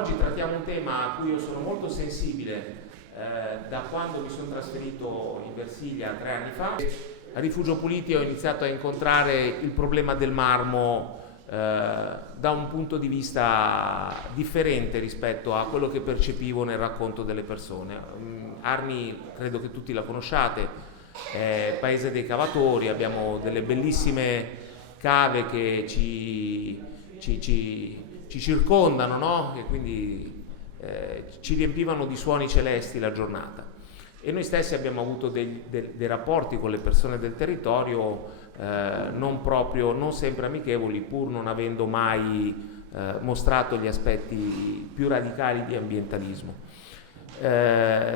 Oggi trattiamo un tema a cui io sono molto sensibile da quando mi sono trasferito in Versilia 3 anni fa. A Rifugio Puliti ho iniziato a incontrare il problema del marmo da un punto di vista differente rispetto a quello che percepivo nel racconto delle persone. Arni, credo che tutti la conosciate, è paese dei cavatori, abbiamo delle bellissime cave che ci circondano, no? E quindi ci riempivano di suoni celesti la giornata. E noi stessi abbiamo avuto dei rapporti con le persone del territorio non sempre amichevoli, pur non avendo mai mostrato gli aspetti più radicali di ambientalismo.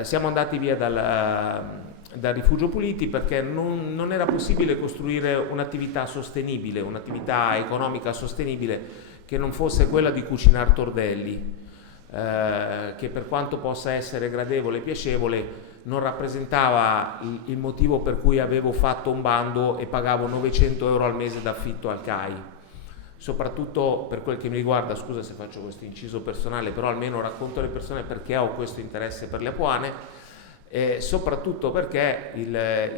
Siamo andati via dal Rifugio Puliti perché non era possibile costruire un'attività sostenibile, un'attività economica sostenibile che non fosse quella di cucinare tordelli, che per quanto possa essere gradevole e piacevole non rappresentava il motivo per cui avevo fatto un bando e pagavo 900 euro al mese d'affitto al CAI. Soprattutto per quel che mi riguarda, scusa se faccio questo inciso personale, però almeno racconto alle persone perché ho questo interesse per le apuane, soprattutto perché i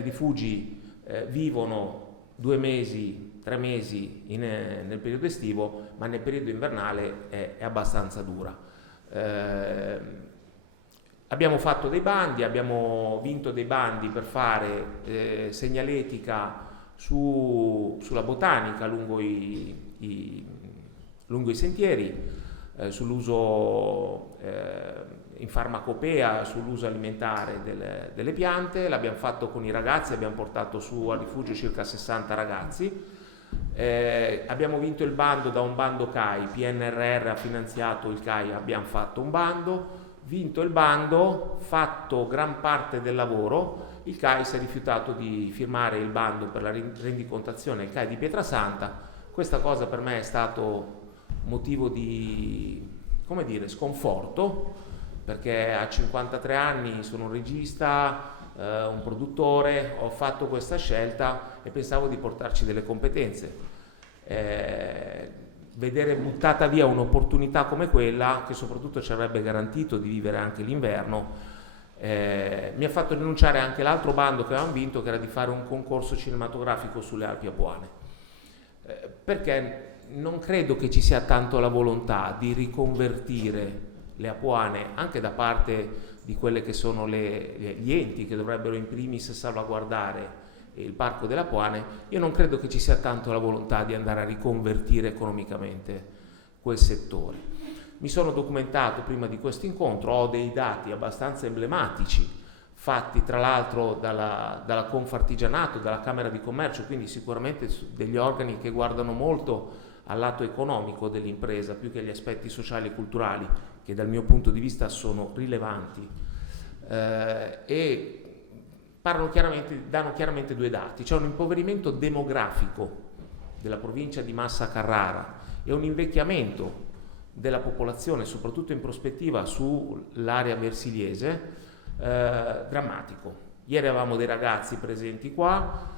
rifugi vivono 2 mesi, 3 mesi nel periodo estivo, ma nel periodo invernale è abbastanza dura. Abbiamo fatto dei bandi, abbiamo vinto dei bandi per fare segnaletica sulla botanica lungo i sentieri, sull'uso in farmacopea, sull'uso alimentare delle piante. L'abbiamo fatto con i ragazzi, abbiamo portato su al rifugio circa 60 ragazzi. Abbiamo vinto il bando da un bando CAI, PNRR ha finanziato il CAI, abbiamo fatto un bando, vinto il bando, fatto gran parte del lavoro, il CAI si è rifiutato di firmare il bando per la rendicontazione al CAI di Pietrasanta. Questa cosa per me è stato motivo di, sconforto, perché a 53 anni sono un regista, un produttore, ho fatto questa scelta e pensavo di portarci delle competenze. Vedere buttata via un'opportunità come quella, che soprattutto ci avrebbe garantito di vivere anche l'inverno, mi ha fatto rinunciare anche l'altro bando che avevamo vinto, che era di fare un concorso cinematografico sulle Alpi Apuane, perché non credo che ci sia tanto la volontà di riconvertire le apuane anche da parte di quelle che sono gli enti che dovrebbero in primis salvaguardare il Parco delle Apuane. Io non credo che ci sia tanto la volontà di andare a riconvertire economicamente quel settore. Mi sono documentato prima di questo incontro, ho dei dati abbastanza emblematici fatti tra l'altro dalla Confartigianato, dalla Camera di Commercio, quindi sicuramente degli organi che guardano molto al lato economico dell'impresa più che agli aspetti sociali e culturali, che dal mio punto di vista sono rilevanti, e danno chiaramente 2 dati. C'è un impoverimento demografico della provincia di Massa Carrara e un invecchiamento della popolazione, soprattutto in prospettiva sull'area versiliese, drammatico. Ieri avevamo dei ragazzi presenti qua.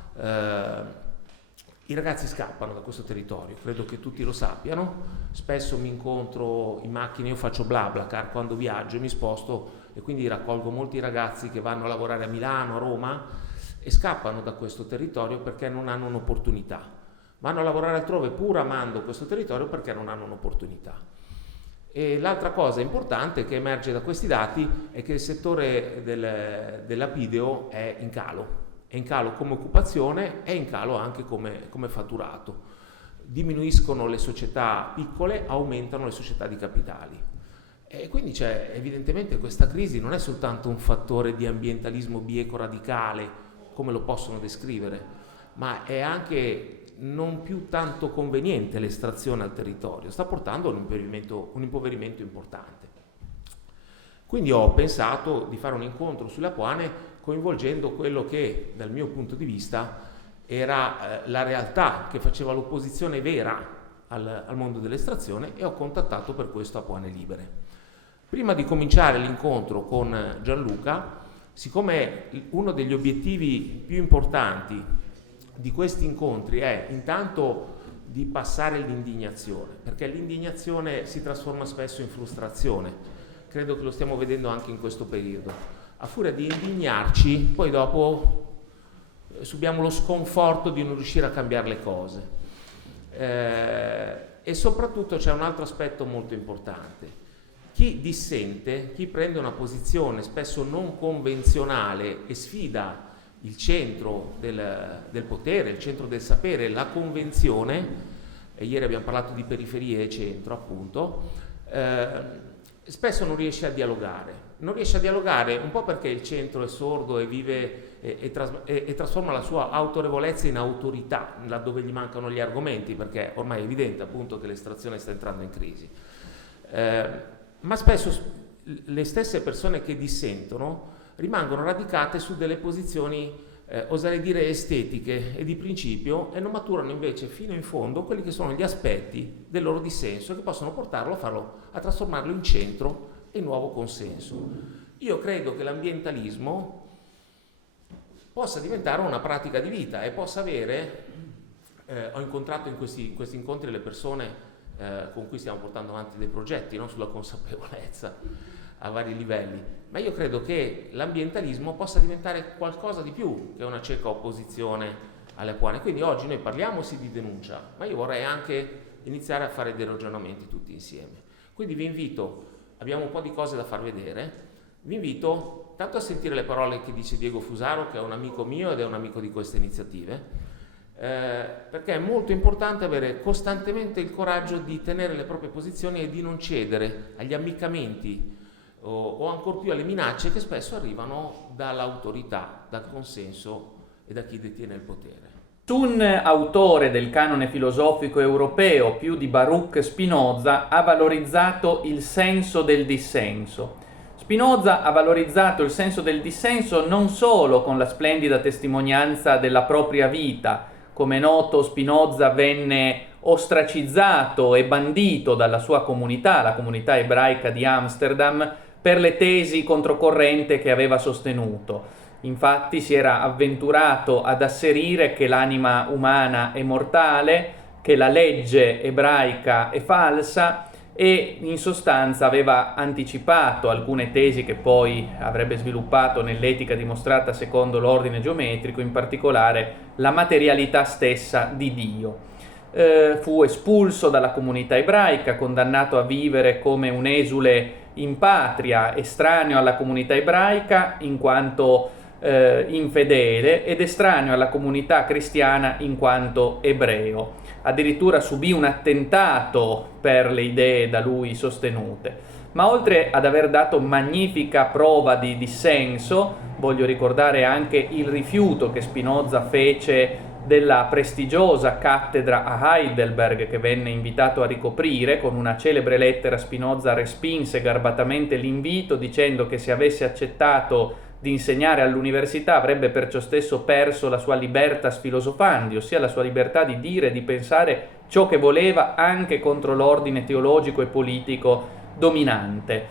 I ragazzi scappano da questo territorio, credo che tutti lo sappiano. Spesso mi incontro in macchina, io faccio BlaBlaCar quando viaggio e mi sposto, e quindi raccolgo molti ragazzi che vanno a lavorare a Milano, a Roma, e scappano da questo territorio perché non hanno un'opportunità. Vanno a lavorare altrove pur amando questo territorio perché non hanno un'opportunità. E l'altra cosa importante che emerge da questi dati è che il settore dell'apideo è in calo come occupazione, è in calo anche come fatturato. Diminuiscono le società piccole, aumentano le società di capitali. E quindi evidentemente questa crisi non è soltanto un fattore di ambientalismo bieco radicale, come lo possono descrivere, ma è anche non più tanto conveniente l'estrazione al territorio, sta portando a un impoverimento importante. Quindi ho pensato di fare un incontro sulle apuane coinvolgendo quello che dal mio punto di vista era la realtà che faceva l'opposizione vera al mondo dell'estrazione, e ho contattato per questo Apuane Libere. Prima di cominciare l'incontro con Gianluca, siccome uno degli obiettivi più importanti di questi incontri è intanto di passare l'indignazione, perché l'indignazione si trasforma spesso in frustrazione. Credo che lo stiamo vedendo anche in questo periodo. A furia di indignarci, poi dopo subiamo lo sconforto di non riuscire a cambiare le cose. E soprattutto c'è un altro aspetto molto importante. Chi dissente, chi prende una posizione spesso non convenzionale e sfida il centro del potere, il centro del sapere, la convenzione, e ieri abbiamo parlato di periferie e centro appunto, spesso non riesce a dialogare. Non riesce a dialogare un po' perché il centro è sordo e vive e trasforma la sua autorevolezza in autorità laddove gli mancano gli argomenti, perché ormai è evidente appunto che l'estrazione sta entrando in crisi. Ma spesso le stesse persone che dissentono rimangono radicate su delle posizioni, oserei dire, estetiche e di principio, e non maturano invece fino in fondo quelli che sono gli aspetti del loro dissenso che possono portarlo a trasformarlo in centro e nuovo consenso. Io credo che l'ambientalismo possa diventare una pratica di vita e possa avere, ho incontrato in questi incontri le persone con cui stiamo portando avanti dei progetti, no? Sulla consapevolezza a vari livelli, ma io credo che l'ambientalismo possa diventare qualcosa di più che una cieca opposizione alle buone. Quindi oggi noi parliamo sì di denuncia, ma io vorrei anche iniziare a fare dei ragionamenti tutti insieme. Quindi vi invito, abbiamo un po' di cose da far vedere, vi invito tanto a sentire le parole che dice Diego Fusaro, che è un amico mio ed è un amico di queste iniziative, perché è molto importante avere costantemente il coraggio di tenere le proprie posizioni e di non cedere agli ammiccamenti o ancor più alle minacce che spesso arrivano dall'autorità, dal consenso e da chi detiene il potere. Nessun autore del canone filosofico europeo più di Baruch Spinoza ha valorizzato il senso del dissenso. Spinoza ha valorizzato il senso del dissenso non solo con la splendida testimonianza della propria vita. Come è noto, Spinoza venne ostracizzato e bandito dalla sua comunità, la comunità ebraica di Amsterdam, per le tesi controcorrente che aveva sostenuto. Infatti si era avventurato ad asserire che l'anima umana è mortale, che la legge ebraica è falsa, e in sostanza aveva anticipato alcune tesi che poi avrebbe sviluppato nell'etica dimostrata secondo l'ordine geometrico, in particolare la materialità stessa di Dio. Fu espulso dalla comunità ebraica, condannato a vivere come un esule in patria, estraneo alla comunità ebraica in quanto infedele ed estraneo alla comunità cristiana in quanto ebreo. Addirittura subì un attentato per le idee da lui sostenute. Ma oltre ad aver dato magnifica prova di dissenso, voglio ricordare anche il rifiuto che Spinoza fece della prestigiosa cattedra a Heidelberg che venne invitato a ricoprire. Con una celebre lettera Spinoza respinse garbatamente l'invito, dicendo che se avesse accettato di insegnare all'università avrebbe perciò stesso perso la sua libertas filosofandi, ossia la sua libertà di dire e di pensare ciò che voleva anche contro l'ordine teologico e politico dominante.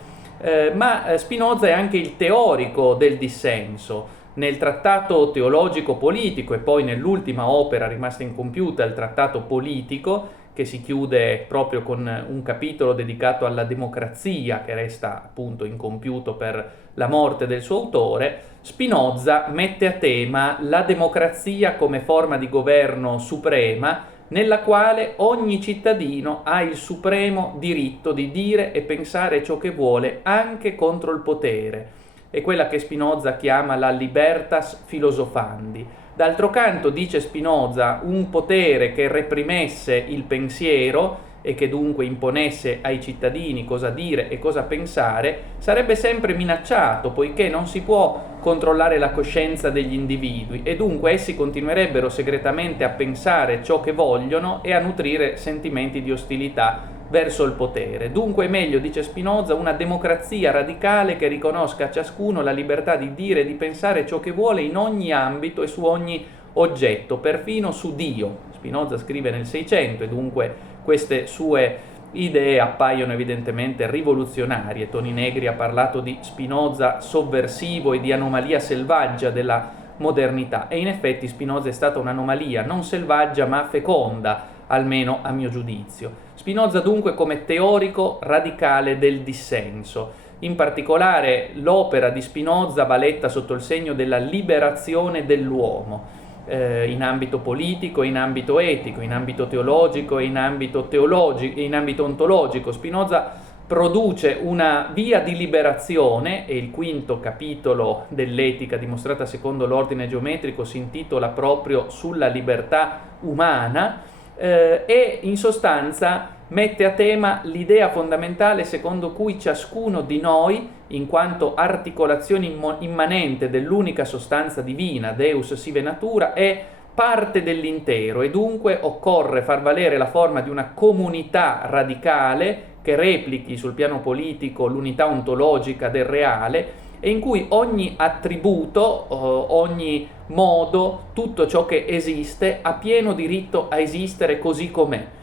Ma Spinoza è anche il teorico del dissenso. Nel trattato teologico politico e poi nell'ultima opera rimasta incompiuta, il trattato politico, che si chiude proprio con un capitolo dedicato alla democrazia, che resta appunto incompiuto per la morte del suo autore, Spinoza mette a tema la democrazia come forma di governo suprema, nella quale ogni cittadino ha il supremo diritto di dire e pensare ciò che vuole anche contro il potere. È quella che Spinoza chiama la libertas filosofandi. D'altro canto, dice Spinoza, un potere che reprimesse il pensiero e che dunque imponesse ai cittadini cosa dire e cosa pensare sarebbe sempre minacciato, poiché non si può controllare la coscienza degli individui e dunque essi continuerebbero segretamente a pensare ciò che vogliono e a nutrire sentimenti di ostilità verso il potere. Dunque è meglio, dice Spinoza, una democrazia radicale che riconosca a ciascuno la libertà di dire e di pensare ciò che vuole in ogni ambito e su ogni oggetto, perfino su Dio. Spinoza scrive nel 600 e dunque queste sue idee appaiono evidentemente rivoluzionarie. Toni Negri ha parlato di Spinoza sovversivo e di anomalia selvaggia della modernità e in effetti Spinoza è stata un'anomalia non selvaggia ma feconda. almeno a mio giudizio. Spinoza dunque come teorico radicale del dissenso. In particolare l'opera di Spinoza va letta sotto il segno della liberazione dell'uomo, in ambito politico, in ambito etico, in ambito teologico, in ambito ontologico. Spinoza produce una via di liberazione, e il quinto capitolo dell'Etica dimostrata secondo l'ordine geometrico si intitola proprio sulla libertà umana, e in sostanza mette a tema l'idea fondamentale secondo cui ciascuno di noi, in quanto articolazione immanente dell'unica sostanza divina, Deus sive natura, è parte dell'intero e dunque occorre far valere la forma di una comunità radicale che replichi sul piano politico l'unità ontologica del reale e in cui ogni attributo, ogni modo, tutto ciò che esiste ha pieno diritto a esistere così com'è.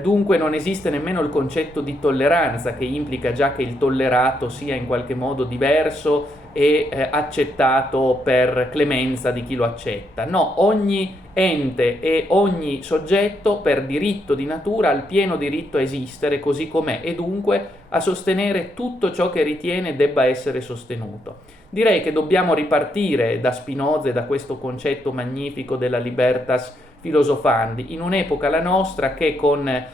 Dunque non esiste nemmeno il concetto di tolleranza, che implica già che il tollerato sia in qualche modo diverso e accettato per clemenza di chi lo accetta. No, ogni ente e ogni soggetto per diritto di natura ha il pieno diritto a esistere così com'è e dunque a sostenere tutto ciò che ritiene debba essere sostenuto. Direi che dobbiamo ripartire da Spinoza e da questo concetto magnifico della libertas filosofandi, in un'epoca la nostra che con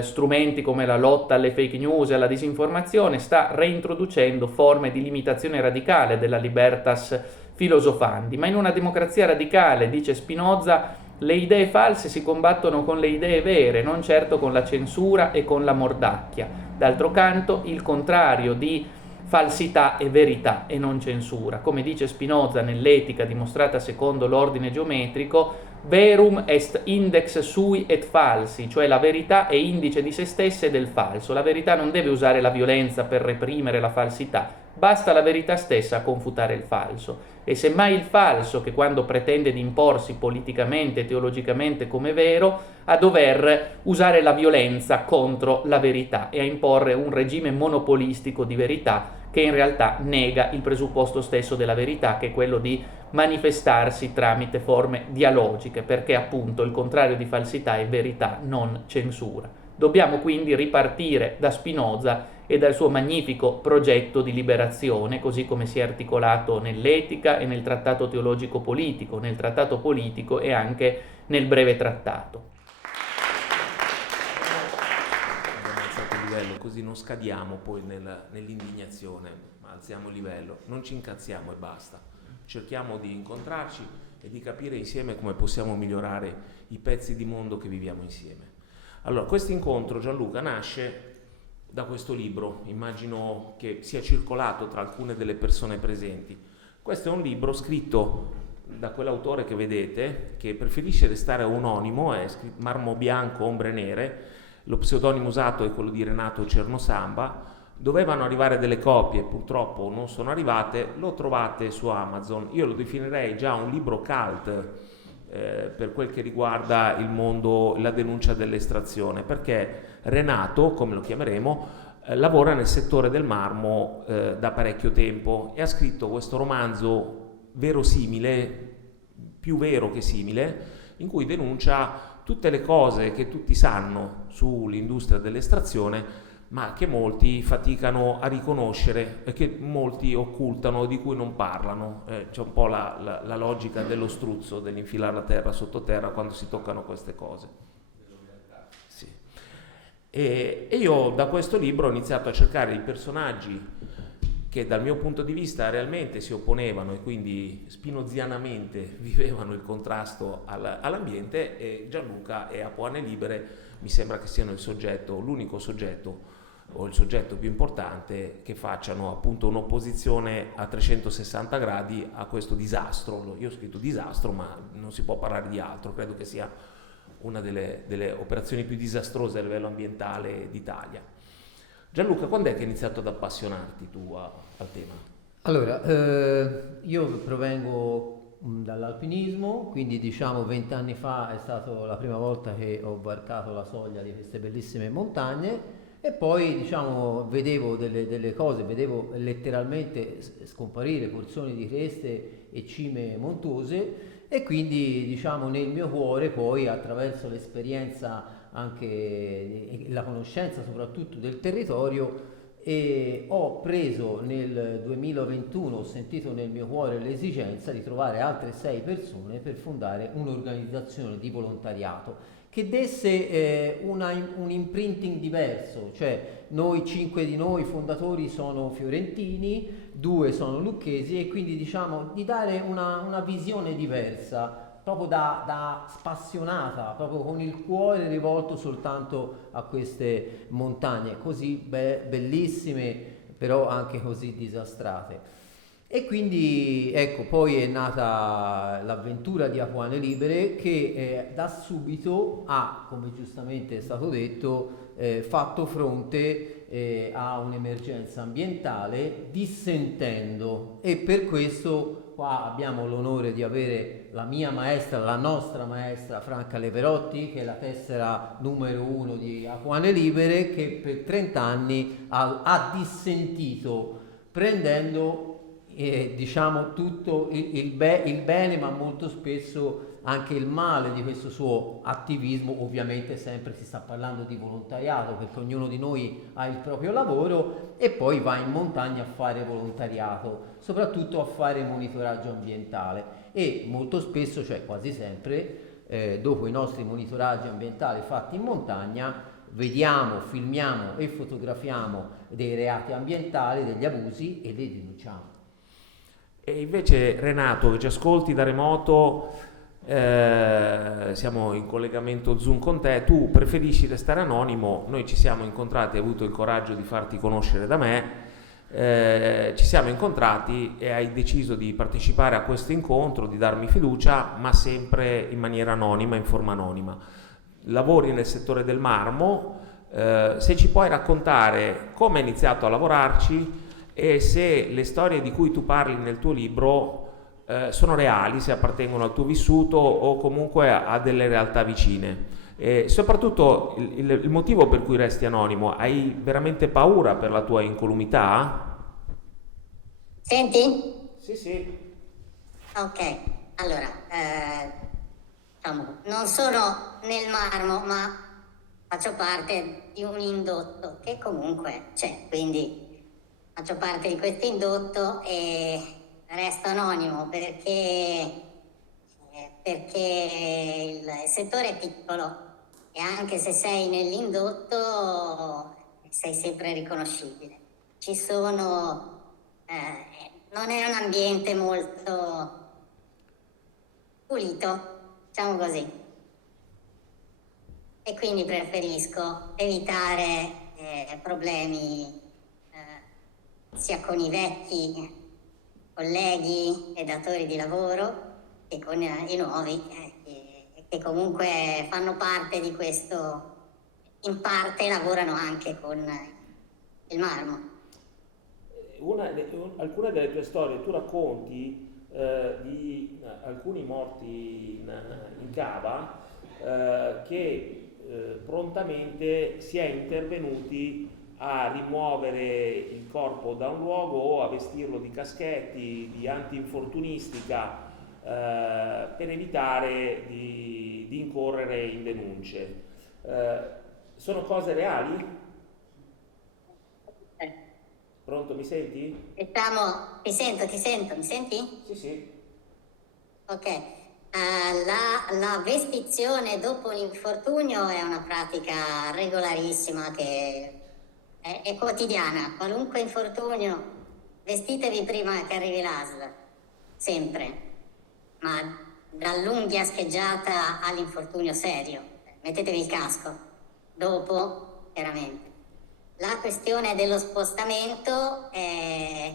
strumenti come la lotta alle fake news e alla disinformazione sta reintroducendo forme di limitazione radicale della libertas filosofandi. Ma in una democrazia radicale, dice Spinoza, le idee false si combattono con le idee vere, non certo con la censura e con la mordacchia. D'altro canto, il contrario di falsità è verità e non censura. Come dice Spinoza nell'Etica dimostrata secondo l'ordine geometrico, verum est index sui et falsi, cioè la verità è indice di se stessa e del falso. La verità non deve usare la violenza per reprimere la falsità, basta la verità stessa a confutare il falso. E semmai il falso, che quando pretende di imporsi politicamente e teologicamente come vero, a dover usare la violenza contro la verità e a imporre un regime monopolistico di verità che in realtà nega il presupposto stesso della verità, che è quello di manifestarsi tramite forme dialogiche, perché appunto il contrario di falsità è verità, non censura. Dobbiamo quindi ripartire da Spinoza e dal suo magnifico progetto di liberazione, così come si è articolato nell'Etica e nel Trattato teologico politico, nel Trattato politico e anche nel Breve Trattato. Così non scadiamo poi nell'indignazione, ma alziamo il livello, non ci incazziamo e basta. Cerchiamo di incontrarci e di capire insieme come possiamo migliorare i pezzi di mondo che viviamo insieme. Allora, questo incontro, Gianluca, nasce da questo libro, immagino che sia circolato tra alcune delle persone presenti. Questo è un libro scritto da quell'autore che vedete, che preferisce restare anonimo, è scritto marmo bianco, ombre nere. Lo pseudonimo usato è quello di Renato Cernosamba. Dovevano arrivare delle copie, purtroppo non sono arrivate, lo trovate su Amazon. Io lo definirei già un libro cult per quel che riguarda il mondo, la denuncia dell'estrazione, perché Renato, come lo chiameremo, lavora nel settore del marmo da parecchio tempo e ha scritto questo romanzo verosimile, più vero che simile, in cui denuncia tutte le cose che tutti sanno sull'industria dell'estrazione, ma che molti faticano a riconoscere e che molti occultano, di cui non parlano. C'è un po' la logica dello struzzo, dell'infilare la terra sottoterra quando si toccano queste cose. Sì. E io da questo libro ho iniziato a cercare i personaggi che dal mio punto di vista realmente si opponevano e quindi spinozianamente vivevano il contrasto all'ambiente, e Gianluca e Apuane Libere mi sembra che siano l'unico soggetto o il soggetto più importante che facciano appunto un'opposizione a 360 gradi a questo disastro. Io ho scritto disastro, ma non si può parlare di altro, credo che sia una delle operazioni più disastrose a livello ambientale d'Italia. Gianluca, quando è che hai iniziato ad appassionarti tu al tema? Allora, io provengo dall'alpinismo, quindi diciamo 20 anni fa è stata la prima volta che ho varcato la soglia di queste bellissime montagne e poi diciamo vedevo delle cose, vedevo letteralmente scomparire porzioni di creste e cime montuose e quindi diciamo nel mio cuore poi attraverso l'esperienza anche la conoscenza soprattutto del territorio e ho preso nel 2021, ho sentito nel mio cuore l'esigenza di trovare altre 6 persone per fondare un'organizzazione di volontariato che desse un imprinting diverso, cioè noi 5 di noi fondatori sono fiorentini, 2 sono lucchesi e quindi diciamo di dare una visione diversa, proprio da spassionata, proprio con il cuore rivolto soltanto a queste montagne così bellissime, però anche così disastrate. E quindi ecco, poi è nata l'avventura di Acquane Libere che da subito ha, come giustamente è stato detto, fatto fronte a un'emergenza ambientale dissentendo e per questo qua abbiamo l'onore di avere la mia maestra, la nostra maestra Franca Leverotti, che è la tessera numero 1 di Acquane Libere, che per 30 anni ha dissentito prendendo diciamo tutto il bene ma molto spesso anche il male di questo suo attivismo. Ovviamente sempre si sta parlando di volontariato perché ognuno di noi ha il proprio lavoro e poi va in montagna a fare volontariato, soprattutto a fare monitoraggio ambientale e molto spesso, cioè quasi sempre, dopo i nostri monitoraggi ambientali fatti in montagna vediamo, filmiamo e fotografiamo dei reati ambientali, degli abusi e li denunciamo. E invece Renato, che ci ascolti da remoto, siamo in collegamento Zoom con te, tu preferisci restare anonimo, noi ci siamo incontrati, hai avuto il coraggio di farti conoscere da me, ci siamo incontrati e hai deciso di partecipare a questo incontro, di darmi fiducia, ma sempre in maniera anonima, in forma anonima. Lavori nel settore del marmo, se ci puoi raccontare come hai iniziato a lavorarci, e se le storie di cui tu parli nel tuo libro sono reali, se appartengono al tuo vissuto o comunque a delle realtà vicine. E soprattutto il motivo per cui resti anonimo, hai veramente paura per la tua incolumità? Senti? Sì. Ok, allora, diciamo, non sono nel marmo, ma faccio parte di un indotto che comunque c'è, quindi faccio parte di questo indotto e resto anonimo perché il settore è piccolo e anche se sei nell'indotto sei sempre riconoscibile. Ci sono, non è un ambiente molto pulito, diciamo così. E quindi preferisco evitare problemi sia con i vecchi colleghi e datori di lavoro che con i nuovi che comunque fanno parte di questo, in parte lavorano anche con il marmo. Alcune delle tue storie tu racconti di alcuni morti in cava che prontamente si è intervenuti a rimuovere il corpo da un luogo o a vestirlo di caschetti, di antinfortunistica per evitare di incorrere in denunce. Sono cose reali? Pronto, mi senti? Ti sento, mi senti? Sì. Ok. La vestizione dopo l'infortunio è una pratica regolarissima che è quotidiana. Qualunque infortunio, vestitevi prima che arrivi l'ASL, sempre, ma dall'unghia scheggiata all'infortunio serio. Mettetevi il casco, dopo, chiaramente. La questione dello spostamento è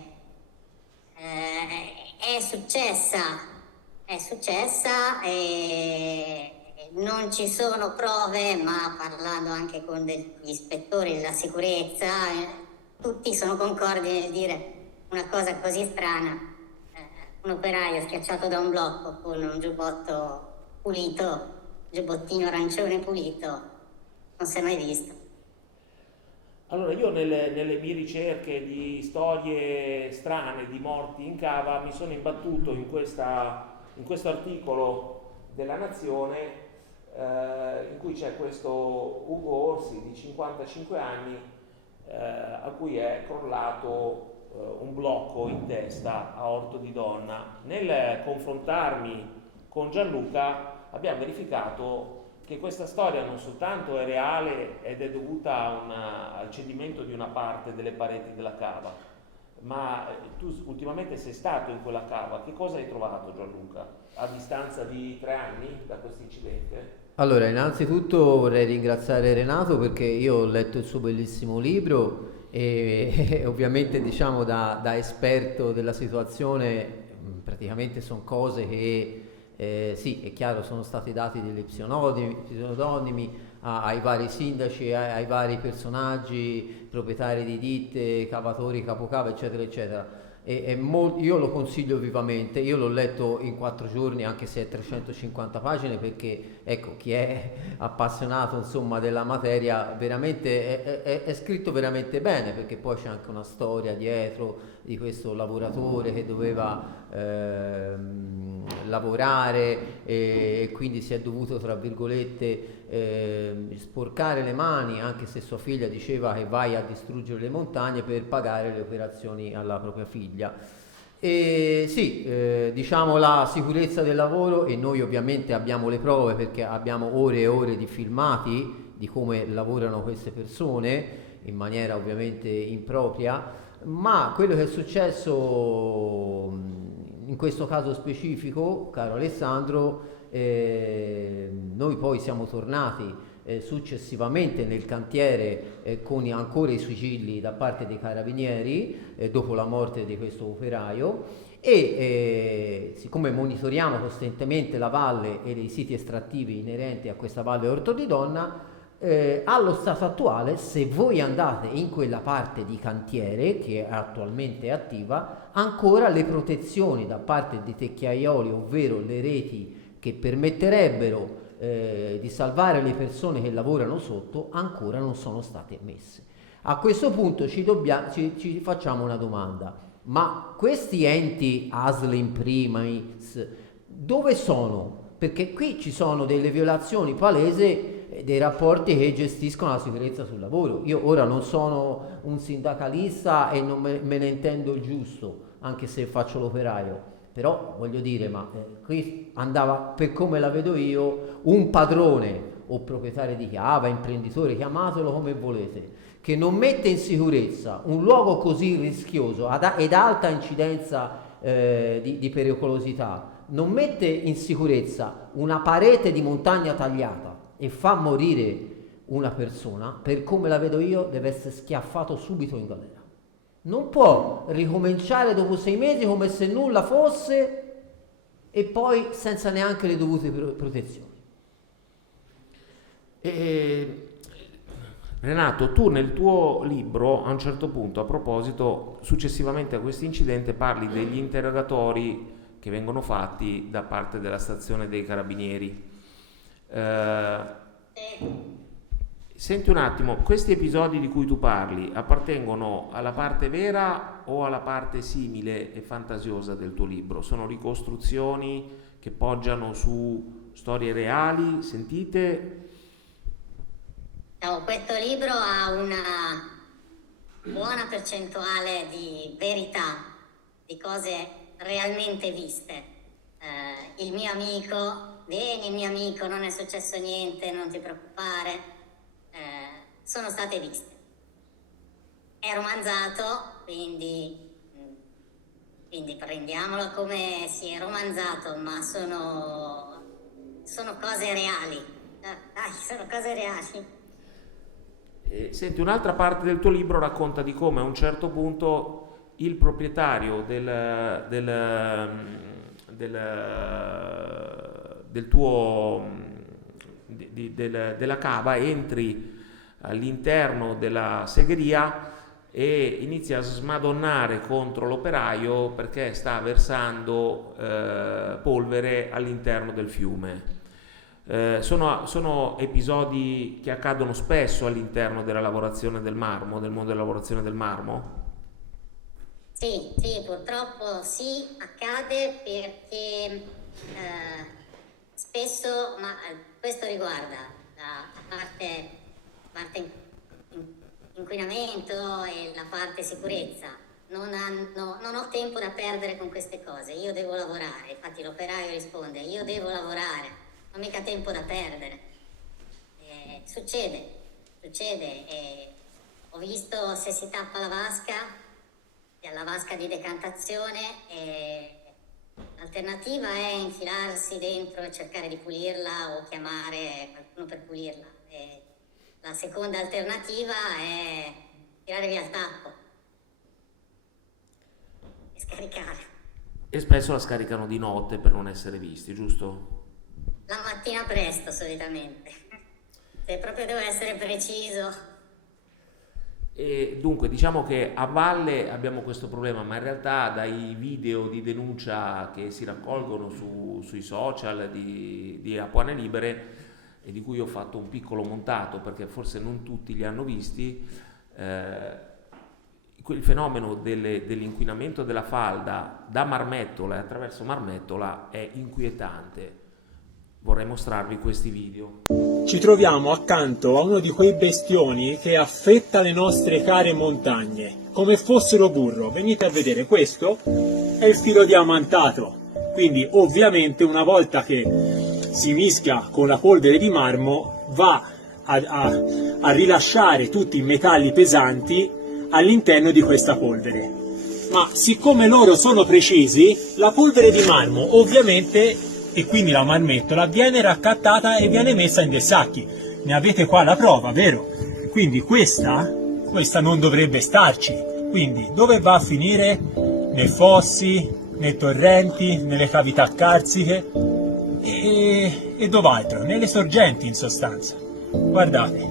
successa e non ci sono prove, ma parlando anche con degli ispettori della sicurezza, tutti sono concordi nel dire una cosa così strana. Un operaio schiacciato da un blocco con un giubbotto pulito, giubbottino arancione pulito, non si è mai visto. Allora, io nelle mie ricerche di storie strane di morti in cava mi sono imbattuto in questa in questo articolo della Nazione in cui c'è questo Ugo Orsi di 55 anni a cui è crollato un blocco in testa a Orto di Donna. Nel confrontarmi con Gianluca abbiamo verificato che questa storia non soltanto è reale ed è dovuta al cedimento di una parte delle pareti della cava, ma tu ultimamente sei stato in quella cava. Che cosa hai trovato, Gianluca, a distanza di 3 anni da questo incidente? Allora, innanzitutto vorrei ringraziare Renato perché io ho letto il suo bellissimo libro e ovviamente diciamo da esperto della situazione praticamente sono cose che sì, è chiaro, sono stati dati degli pseudonimi ai vari sindaci, ai vari personaggi, proprietari di ditte, cavatori, capocava, eccetera, eccetera. Io lo consiglio vivamente, io l'ho letto in 4 giorni anche se è 350 pagine perché ecco, chi è appassionato insomma della materia veramente è scritto veramente bene, perché poi c'è anche una storia dietro di questo lavoratore che doveva lavorare e quindi si è dovuto tra virgolette sporcare le mani, anche se sua figlia diceva che vai a distruggere le montagne per pagare le operazioni alla propria figlia. E sì, diciamo la sicurezza del lavoro, e noi ovviamente abbiamo le prove perché abbiamo ore e ore di filmati di come lavorano queste persone in maniera ovviamente impropria, ma quello che è successo in questo caso specifico, caro Alessandro, noi poi siamo tornati successivamente nel cantiere con ancora i sigilli da parte dei carabinieri dopo la morte di questo operaio e siccome monitoriamo costantemente la valle e i siti estrattivi inerenti a questa valle Orto di Donna, allo stato attuale, se voi andate in quella parte di cantiere che attualmente è attiva, ancora le protezioni da parte dei tecchiaioli, ovvero le reti che permetterebbero di salvare le persone che lavorano sotto, ancora non sono state messe. A questo punto ci facciamo una domanda: ma questi enti ASL in primis dove sono? Perché qui ci sono delle violazioni palesi dei rapporti che gestiscono la sicurezza sul lavoro. Io ora non sono un sindacalista e non me ne intendo il giusto, anche se faccio l'operaio, però voglio dire, ma qui andava, per come la vedo io, un padrone o proprietario di cava, imprenditore, chiamatelo come volete, che non mette in sicurezza un luogo così rischioso ed alta incidenza di pericolosità, non mette in sicurezza una parete di montagna tagliata e fa morire una persona, per come la vedo io, deve essere schiaffato subito in galera. Non può ricominciare dopo 6 mesi come se nulla fosse e poi senza neanche le dovute protezioni. Renato, tu nel tuo libro a un certo punto, a proposito, successivamente a questo incidente, parli degli interrogatori che vengono fatti da parte della stazione dei carabinieri. Senti un attimo, questi episodi di cui tu parli appartengono alla parte vera o alla parte simile e fantasiosa del tuo libro? Sono ricostruzioni che poggiano su storie reali, sentite? No, questo libro ha una buona percentuale di verità, di cose realmente viste. Il mio amico, vieni mio amico, non è successo niente, non ti preoccupare, sono state viste. È romanzato, quindi prendiamolo come si è romanzato, ma sono cose reali. Dai, sono cose reali. Senti, un'altra parte del tuo libro racconta di come a un certo punto il proprietario della cava entri all'interno della segheria e inizia a smadonnare contro l'operaio perché sta versando polvere all'interno del fiume. Sono episodi che accadono spesso all'interno della lavorazione del marmo, del mondo della lavorazione del marmo? Sì, purtroppo sì, accade perché spesso, ma questo riguarda la parte inquinamento e la parte sicurezza. Non ho tempo da perdere con queste cose, io devo lavorare. Infatti l'operaio risponde: io devo lavorare, non ho mica tempo da perdere. Succede. Ho visto se si tappa la vasca di decantazione, l'alternativa è infilarsi dentro e cercare di pulirla o chiamare qualcuno per pulirla. La seconda alternativa è tirare via il tappo e scaricare. E spesso la scaricano di notte per non essere visti, giusto? La mattina presto solitamente, se proprio devo essere preciso. E dunque diciamo che a valle abbiamo questo problema, ma in realtà dai video di denuncia che si raccolgono sui social di Apuane Libere, e di cui ho fatto un piccolo montato perché forse non tutti li hanno visti, il fenomeno dell'inquinamento della falda da Marmettola e attraverso Marmettola è inquietante. Vorrei mostrarvi questi video. Ci troviamo accanto a uno di quei bestioni che affetta le nostre care montagne, come fossero burro. Venite a vedere, questo è il filo diamantato, quindi ovviamente una volta che si mischia con la polvere di marmo va a rilasciare tutti i metalli pesanti all'interno di questa polvere. Ma siccome loro sono precisi, la polvere di marmo ovviamente, e quindi la marmettola, viene raccattata e viene messa in dei sacchi. Ne avete qua la prova, vero? Quindi questa non dovrebbe starci. Quindi dove va a finire? Nei fossi, nei torrenti, nelle cavità carsiche e dov'altro? Nelle sorgenti in sostanza. Guardate,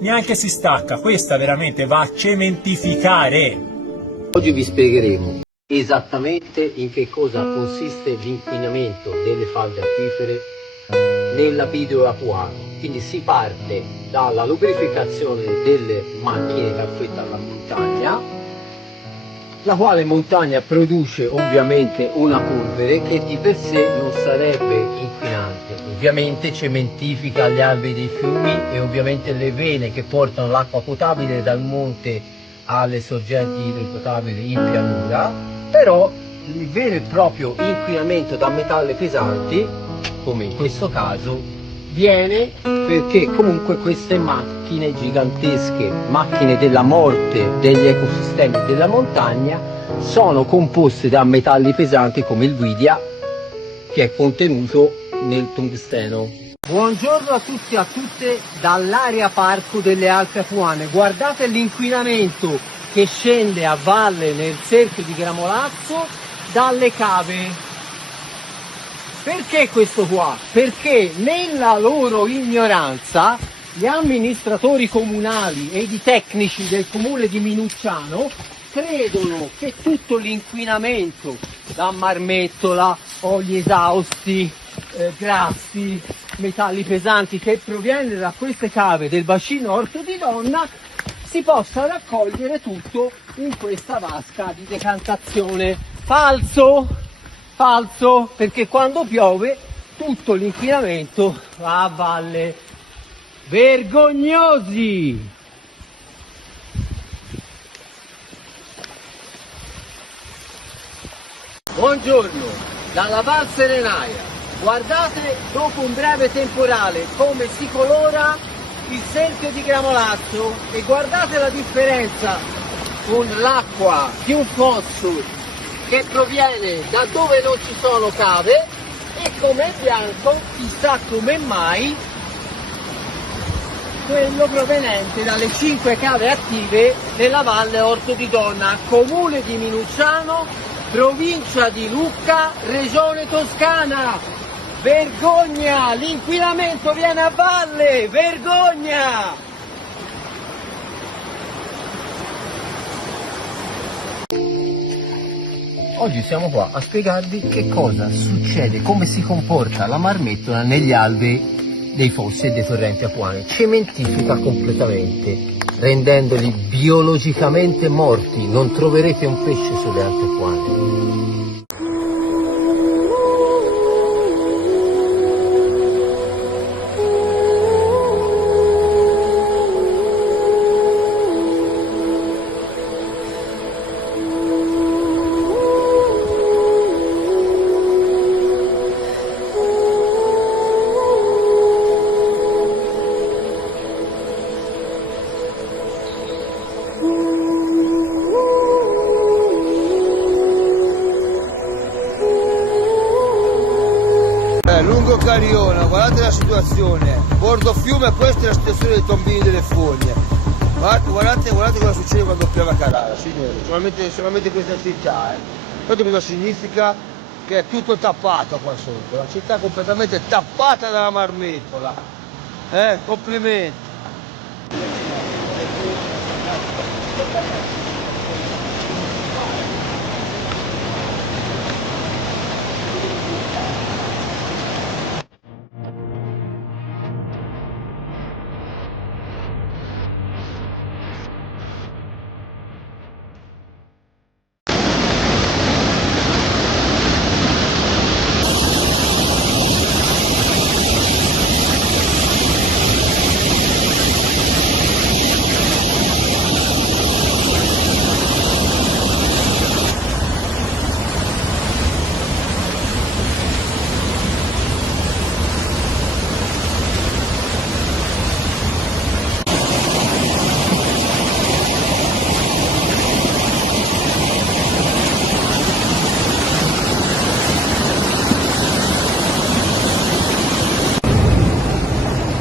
neanche si stacca, questa veramente va a cementificare. Oggi vi spiegheremo esattamente in che cosa consiste l'inquinamento delle falde acquifere nel lapido apuano. Quindi si parte dalla lubrificazione delle macchine che affettano la montagna, la quale montagna produce ovviamente una polvere che di per sé non sarebbe inquinante, ovviamente cementifica gli alvei dei fiumi e ovviamente le vene che portano l'acqua potabile dal monte alle sorgenti idropotabili in pianura. Però il vero e proprio inquinamento da metalli pesanti, come in questo caso, viene perché comunque queste macchine gigantesche, macchine della morte degli ecosistemi della montagna, sono composte da metalli pesanti come il vidia, che è contenuto nel tungsteno. Buongiorno a tutti e a tutte dall'area parco delle Alpi Apuane. Guardate l'inquinamento che scende a valle nel cerchio di Gramolazzo dalle cave. Perché questo qua? Perché nella loro ignoranza gli amministratori comunali ed i tecnici del comune di Minucciano credono che tutto l'inquinamento da marmettola, oli esausti, grassi, metalli pesanti che proviene da queste cave del bacino Orto di Donna si possa raccogliere tutto in questa vasca di decantazione. Falso! Falso, perché quando piove tutto l'inquinamento va a valle. Vergognosi! Buongiorno, dalla Val Serenaia. Guardate dopo un breve temporale come si colora il cerchio di Gramolazzo e guardate la differenza con l'acqua di un fosso che proviene da dove non ci sono cave e come bianco, chissà come mai, quello proveniente dalle 5 cave attive della Valle Orto di Donna, comune di Minucciano, provincia di Lucca, regione Toscana. Vergogna! L'inquinamento viene a valle! Vergogna! Oggi siamo qua a spiegarvi che cosa succede, come si comporta la marmettola negli alvei dei fossi e dei torrenti apuani. Cementifica completamente, rendendoli biologicamente morti. Non troverete un pesce sulle Alpi Apuane. Lungo Cariona, guardate la situazione, bordo fiume, questa è la situazione dei tombini delle fogne. Guardate cosa succede quando piove a Carrara, signori, solamente questa città. Questo cosa significa? Che è tutto tappato qua sotto, la città è completamente tappata dalla marmettola. Complimenti.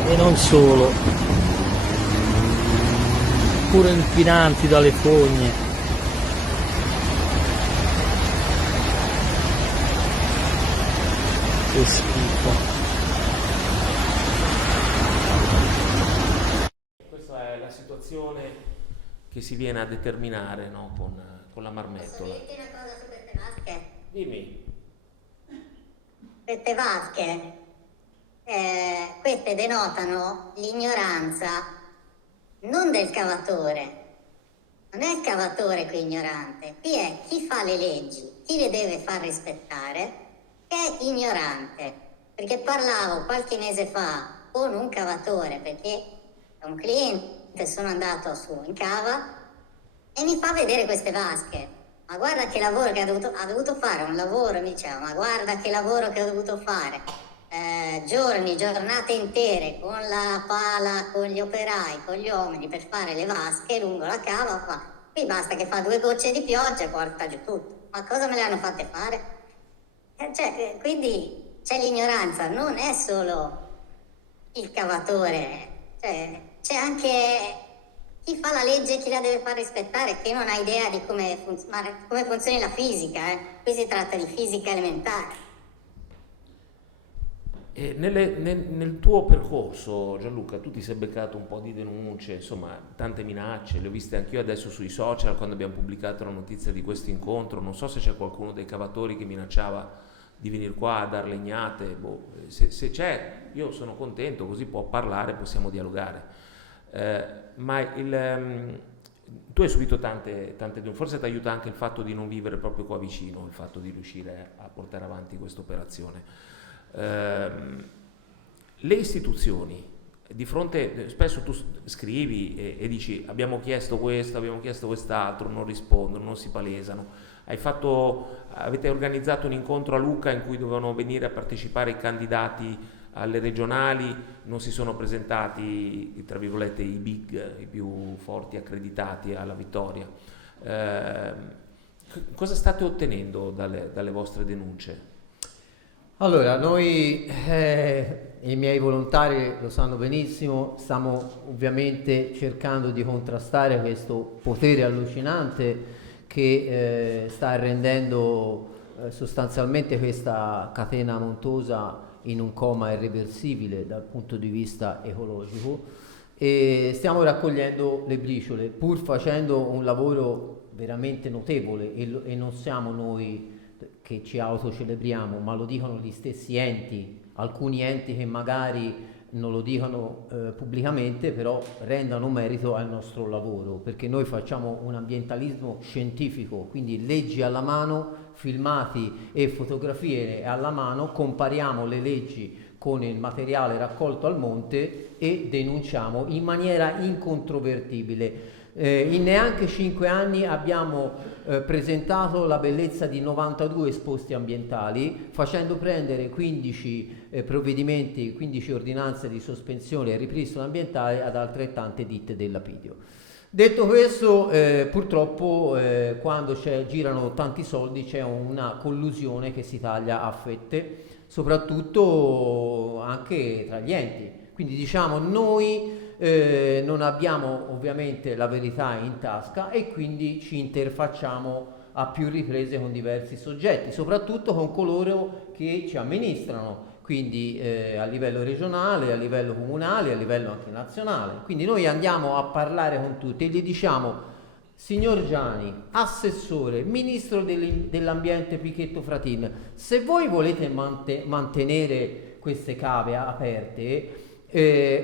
E non solo, pure inquinanti dalle fogne. Che schifo. Questa è la situazione che si viene a determinare, no, con la marmettola. Posso dirti una cosa su queste vasche? Dimmi. Queste vasche, queste denotano l'ignoranza non del cavatore. Non è il cavatore qui ignorante, qui è chi fa le leggi, chi le deve far rispettare, che è ignorante. Perché parlavo qualche mese fa con un cavatore, perché è un cliente, sono andato su in cava e mi fa vedere queste vasche. Ma guarda che lavoro che ha dovuto fare, un lavoro, mi diceva, ma guarda che lavoro che ho dovuto fare. Giorni, giornate intere con la pala, con gli operai, con gli uomini per fare le vasche lungo la cava. Ma qui basta che fa 2 gocce di pioggia e porta giù tutto. Ma cosa me le hanno fatte fare? Quindi c'è l'ignoranza, non è solo il cavatore, c'è anche chi fa la legge e chi la deve far rispettare, che non ha idea di come funzioni la fisica. Qui si tratta di fisica elementare. E nel tuo percorso, Gianluca, tu ti sei beccato un po' di denunce, insomma, tante minacce, le ho viste anch'io adesso sui social quando abbiamo pubblicato la notizia di questo incontro. Non so se c'è qualcuno dei cavatori che minacciava di venire qua a dar legnate. Se c'è, io sono contento, così può parlare, possiamo dialogare. Tu hai subito tante denunce, forse ti aiuta anche il fatto di non vivere proprio qua vicino, il fatto di riuscire a portare avanti questa operazione. Le istituzioni, di fronte, spesso tu scrivi e dici abbiamo chiesto questo, abbiamo chiesto quest'altro, non rispondono, non si palesano. Avete organizzato un incontro a Lucca in cui dovevano venire a partecipare i candidati alle regionali, non si sono presentati, tra virgolette, i big, i più forti accreditati alla vittoria. Cosa state ottenendo dalle vostre denunce? Allora, noi, i miei volontari lo sanno benissimo, stiamo ovviamente cercando di contrastare questo potere allucinante che sta rendendo sostanzialmente questa catena montuosa in un coma irreversibile dal punto di vista ecologico, e stiamo raccogliendo le briciole, pur facendo un lavoro veramente notevole, e non siamo noi che ci autocelebriamo, ma lo dicono gli stessi enti, alcuni enti che magari non lo dicono pubblicamente, però rendano merito al nostro lavoro, perché noi facciamo un ambientalismo scientifico, quindi leggi alla mano, filmati e fotografie alla mano, compariamo le leggi con il materiale raccolto al monte e denunciamo in maniera incontrovertibile. In neanche 5 anni abbiamo presentato la bellezza di 92 esposti ambientali, facendo prendere 15 provvedimenti, 15 ordinanze di sospensione e ripristino ambientale ad altrettante ditte del Lapidio. Detto questo, purtroppo quando girano tanti soldi c'è una collusione che si taglia a fette, soprattutto anche tra gli enti. Quindi diciamo noi non abbiamo ovviamente la verità in tasca e quindi ci interfacciamo a più riprese con diversi soggetti, soprattutto con coloro che ci amministrano, quindi a livello regionale, a livello comunale, a livello anche nazionale. Quindi noi andiamo a parlare con tutti e gli diciamo: signor Giani, assessore, ministro dell'ambiente Pichetto Fratin, se voi volete mantenere queste cave aperte,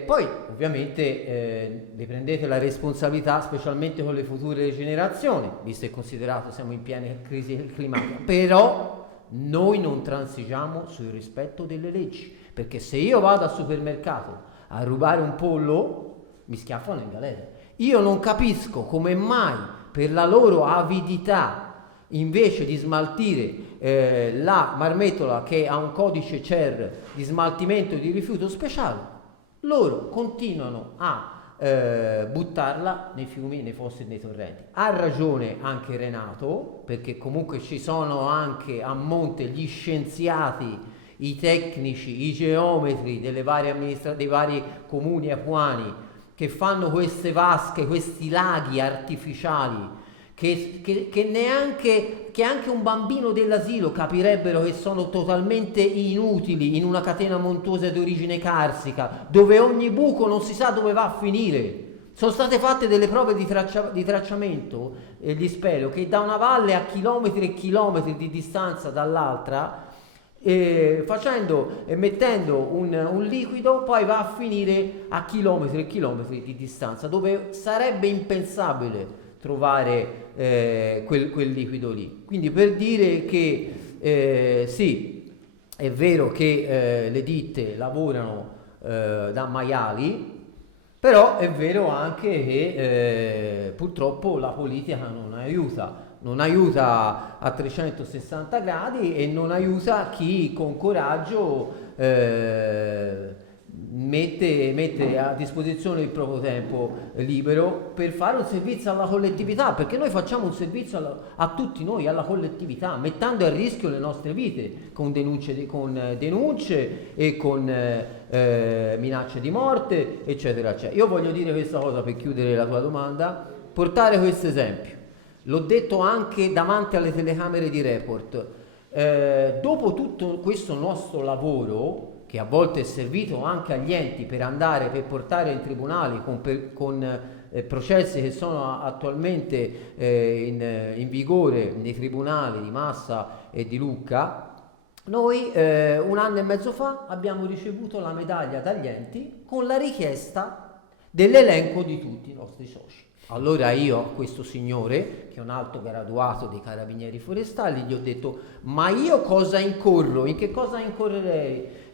poi ovviamente ne prendete la responsabilità, specialmente con le future generazioni, visto e considerato siamo in piena crisi climatica, però noi non transigiamo sul rispetto delle leggi, perché se io vado al supermercato a rubare un pollo mi schiaffano in galera. Io non capisco come mai, per la loro avidità, invece di smaltire la marmettola che ha un codice CER di smaltimento di rifiuto speciale, loro continuano a buttarla nei fiumi, nei fossi e nei torrenti. Ha ragione anche Renato, perché comunque ci sono anche a monte gli scienziati, i tecnici, i geometri dei vari comuni apuani che fanno queste vasche, questi laghi artificiali che anche un bambino dell'asilo capirebbero che sono totalmente inutili in una catena montuosa di origine carsica, dove ogni buco non si sa dove va a finire. Sono state fatte delle prove di tracciamento, di speleo, che da una valle a chilometri e chilometri di distanza dall'altra, mettendo un liquido, poi va a finire a chilometri e chilometri di distanza, dove sarebbe impensabile trovare quel liquido lì. Quindi per dire che sì, è vero che le ditte lavorano da maiali, però è vero anche che purtroppo la politica non aiuta a 360 gradi e non aiuta chi con coraggio mette a disposizione il proprio tempo libero per fare un servizio alla collettività, perché noi facciamo un servizio a tutti noi, alla collettività, mettendo a rischio le nostre vite con denunce e con minacce di morte, eccetera, eccetera. Io voglio dire questa cosa per chiudere la tua domanda, portare questo esempio. L'ho detto anche davanti alle telecamere di Report. Dopo tutto questo nostro lavoro, che a volte è servito anche agli enti per portare in tribunali con processi che sono attualmente in vigore nei tribunali di Massa e di Lucca, noi 1 anno e mezzo fa abbiamo ricevuto la medaglia dagli enti con la richiesta dell'elenco di tutti i nostri soci. Allora io a questo signore, che è un alto graduato dei carabinieri forestali, gli ho detto: ma io cosa incorro? In che cosa incorrerei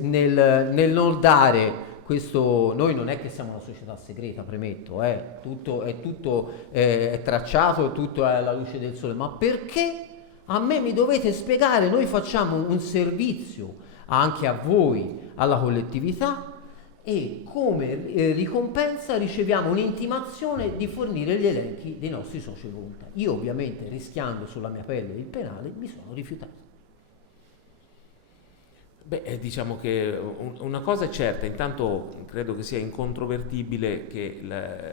nel non dare questo? Noi non è che siamo una società segreta, premetto, tutto è tracciato, tutto è alla luce del sole, ma perché a me mi dovete spiegare? Noi facciamo un servizio anche a voi, alla collettività, e come ricompensa riceviamo un'intimazione di fornire gli elenchi dei nostri soci volontari. Io ovviamente, rischiando sulla mia pelle il penale, mi sono rifiutato. Beh, diciamo che una cosa è certa, intanto credo che sia incontrovertibile che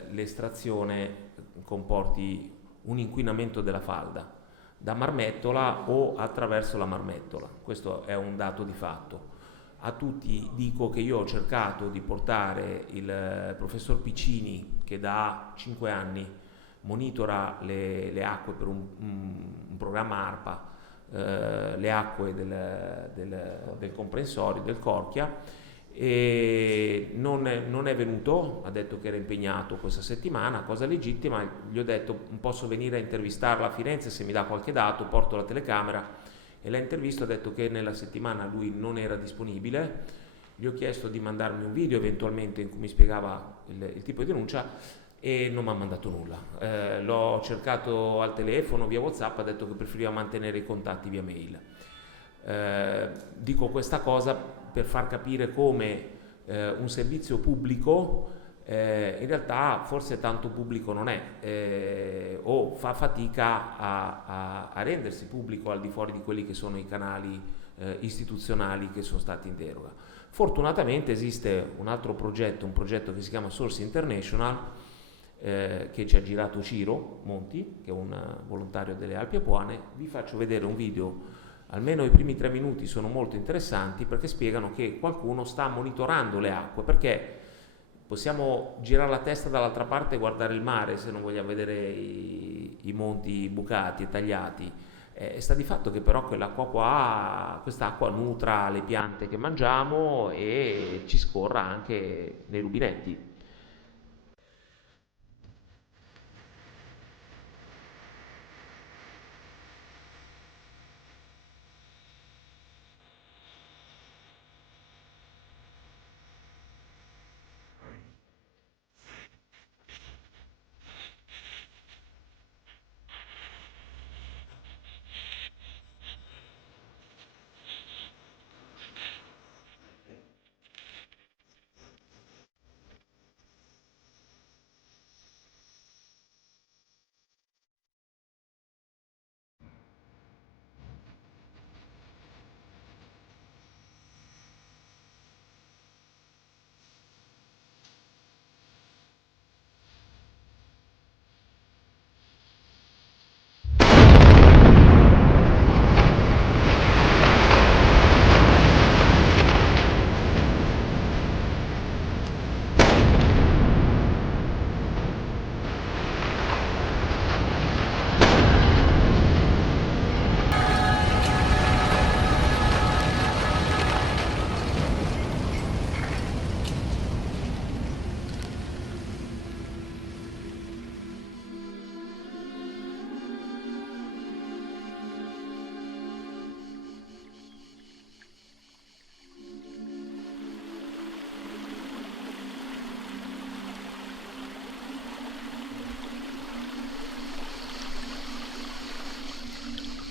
l'estrazione comporti un inquinamento della falda da marmettola o attraverso la marmettola, questo è un dato di fatto. A tutti dico che io ho cercato di portare il professor Piccini, che da 5 anni monitora le acque per un programma ARPA, le acque del comprensorio, del Corchia, e non è venuto, ha detto che era impegnato questa settimana, cosa legittima. Gli ho detto: posso venire a intervistarla a Firenze se mi dà qualche dato, porto la telecamera. E l'ha intervistato, ha detto che nella settimana lui non era disponibile. Gli ho chiesto di mandarmi un video eventualmente in cui mi spiegava il tipo di denuncia e non mi ha mandato nulla. L'ho cercato al telefono, via WhatsApp, ha detto che preferiva mantenere i contatti via mail. Dico questa cosa per far capire come un servizio pubblico in realtà forse tanto pubblico non è, o fa fatica a rendersi pubblico al di fuori di quelli che sono i canali istituzionali che sono stati in deroga. Fortunatamente esiste un altro progetto, un progetto che si chiama Source International, che ci ha girato Ciro Monti, che è un volontario delle Alpi Apuane. Vi faccio vedere un video, almeno i primi 3 minuti sono molto interessanti perché spiegano che qualcuno sta monitorando le acque, perché possiamo girare la testa dall'altra parte e guardare il mare se non vogliamo vedere i monti bucati e tagliati. Sta di fatto che però quest'acqua nutra le piante che mangiamo e ci scorra anche nei rubinetti.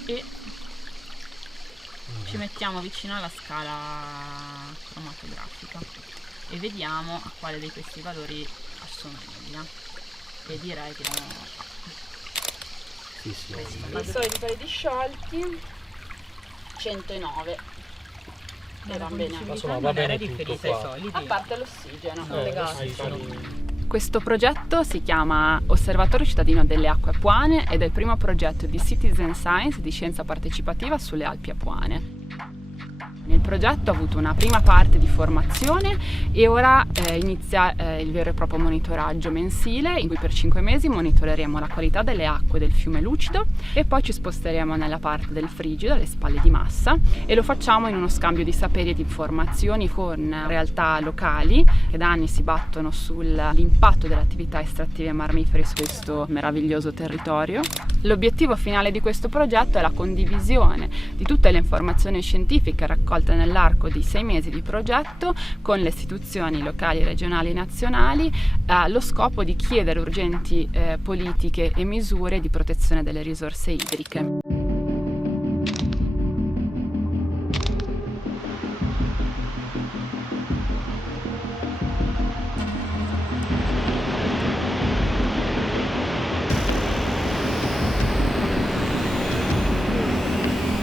E ci mettiamo vicino alla scala cromatografica e vediamo a quale di questi valori assomiglia, e direi che abbiamo Sì, sì. Vassoi di paleti sciolti 109 e va bene anche. Insomma, va bene tutto qua. A parte l'ossigeno Ai Questo progetto si chiama Osservatorio Cittadino delle Acque Apuane ed è il primo progetto di citizen science di scienza partecipativa sulle Alpi Apuane. Il progetto ha avuto una prima parte di formazione e ora inizia il vero e proprio monitoraggio mensile, in cui per 5 mesi monitoreremo la qualità delle acque del fiume Lucido e poi ci sposteremo nella parte del Frigido, alle spalle di Massa, e lo facciamo in uno scambio di saperi e di informazioni con realtà locali che da anni si battono sull'impatto delle attività estrattive marmifere su questo meraviglioso territorio. L'obiettivo finale di questo progetto è la condivisione di tutte le informazioni scientifiche raccolte nell'arco di 6 mesi di progetto con le istituzioni locali, regionali e nazionali, allo scopo di chiedere urgenti politiche e misure di protezione delle risorse idriche.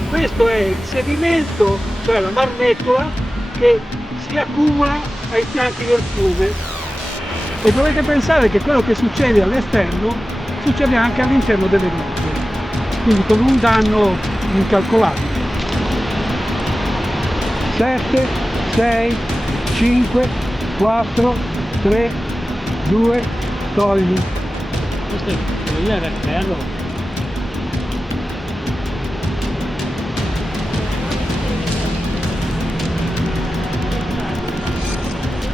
Questo è il sedimento, cioè la marmettola che si accumula ai fianchi del fiume, e dovete pensare che quello che succede all'esterno succede anche all'interno delle rocce, quindi con un danno incalcolabile. 7, 6, 5, 4, 3, 2, togli. Questo è il ferro.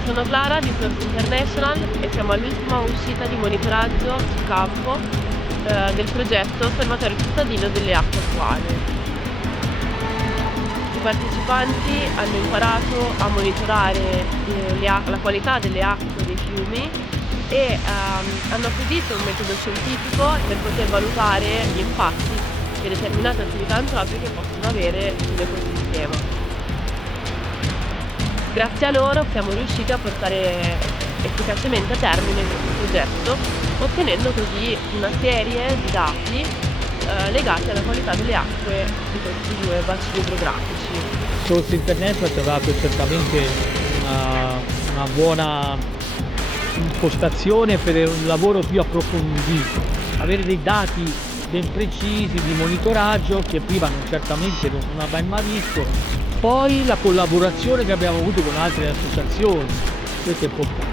Sono Clara di Source International e siamo all'ultima uscita di monitoraggio sul campo del progetto Osservatorio Cittadino delle Acque Apuane. I partecipanti hanno imparato a monitorare la qualità delle acque dei fiumi e hanno acquisito un metodo scientifico per poter valutare gli impatti che determinate attività antropiche possono avere sull'ecosistema. Grazie a loro siamo riusciti a portare efficacemente a termine questo progetto, ottenendo così una serie di dati legati alla qualità delle acque di questi 2 bacini idrografici. Su internet ho trovato certamente una buona impostazione per un lavoro più approfondito, avere dei dati ben precisi di monitoraggio che prima certamente non avevo mai visto, poi la collaborazione che abbiamo avuto con altre associazioni, questo è importante.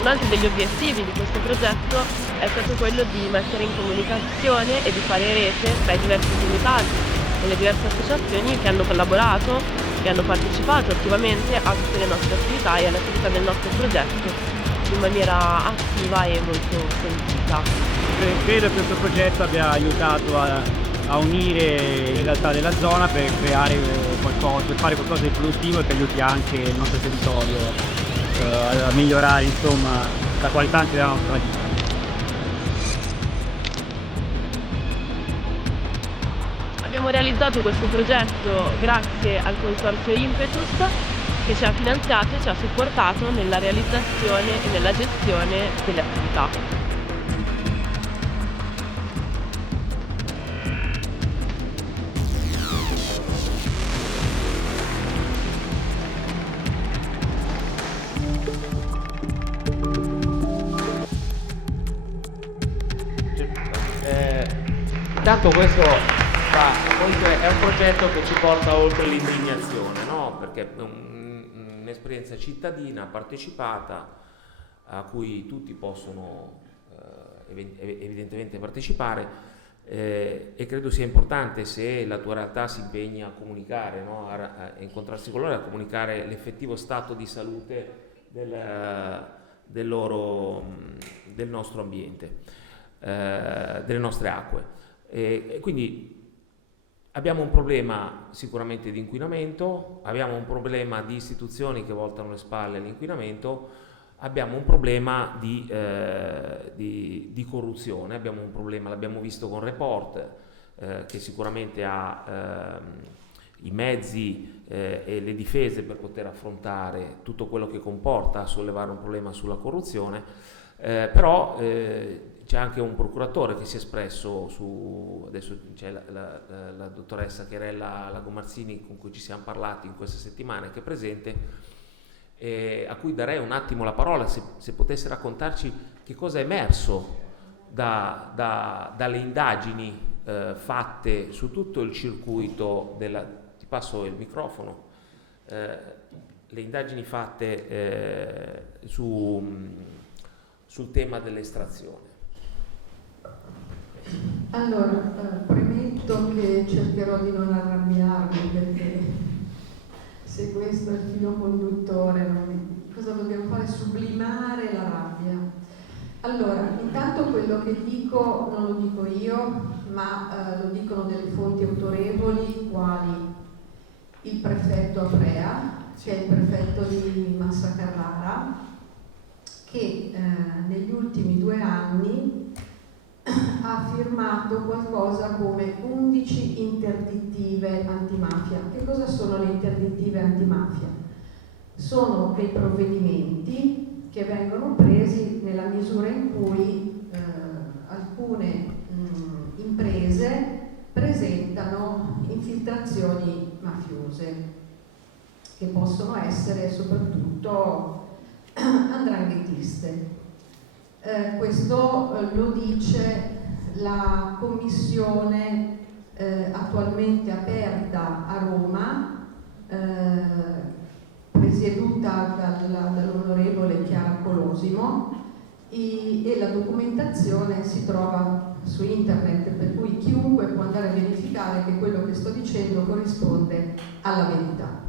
Un altro degli obiettivi di questo progetto è stato quello di mettere in comunicazione e di fare rete tra i diversi comitati e le diverse associazioni che hanno collaborato, che hanno partecipato attivamente a tutte le nostre attività e alle attività del nostro progetto in maniera attiva e molto sentita. Credo che questo progetto abbia aiutato a unire le realtà della zona per creare qualcosa, per fare qualcosa di produttivo e che aiuti anche il nostro territorio a migliorare insomma la qualità anche della nostra vita. Abbiamo realizzato questo progetto grazie al consorzio Impetus che ci ha finanziato e ci ha supportato nella realizzazione e nella gestione delle attività. Intanto questo è un progetto che ci porta oltre l'indignazione, no? Perché è un'esperienza cittadina, partecipata, a cui tutti possono evidentemente partecipare e credo sia importante, se la tua realtà si impegna a comunicare, no? a incontrarsi con loro e a comunicare l'effettivo stato di salute del nostro ambiente, delle nostre acque. E quindi abbiamo un problema sicuramente di inquinamento, abbiamo un problema di istituzioni che voltano le spalle all'inquinamento, abbiamo un problema di corruzione, abbiamo un problema, l'abbiamo visto con Report, che sicuramente ha i mezzi e le difese per poter affrontare tutto quello che comporta sollevare un problema sulla corruzione, però c'è anche un procuratore che si è espresso adesso c'è la dottoressa Chiarella Lagomarzini con cui ci siamo parlati in queste settimane, che è presente, a cui darei un attimo la parola se potesse raccontarci che cosa è emerso dalle indagini fatte su tutto il circuito ti passo il microfono, le indagini fatte sul tema dell'estrazione. Allora, premetto che cercherò di non arrabbiarmi, perché se questo è il filo conduttore, cosa dobbiamo fare? Sublimare la rabbia. Allora, intanto quello che dico non lo dico io, ma lo dicono delle fonti autorevoli, quali il prefetto Aprea, che è il prefetto di Massa Carrara, che negli ultimi 2 anni ha firmato qualcosa come 11 interdittive antimafia. Che cosa sono le interdittive antimafia? Sono dei provvedimenti che vengono presi nella misura in cui alcune imprese presentano infiltrazioni mafiose, che possono essere soprattutto andranghetiste. Questo lo dice la commissione attualmente aperta a Roma, presieduta dall'onorevole Chiara Colosimo, e la documentazione si trova su internet, per cui chiunque può andare a verificare che quello che sto dicendo corrisponde alla verità.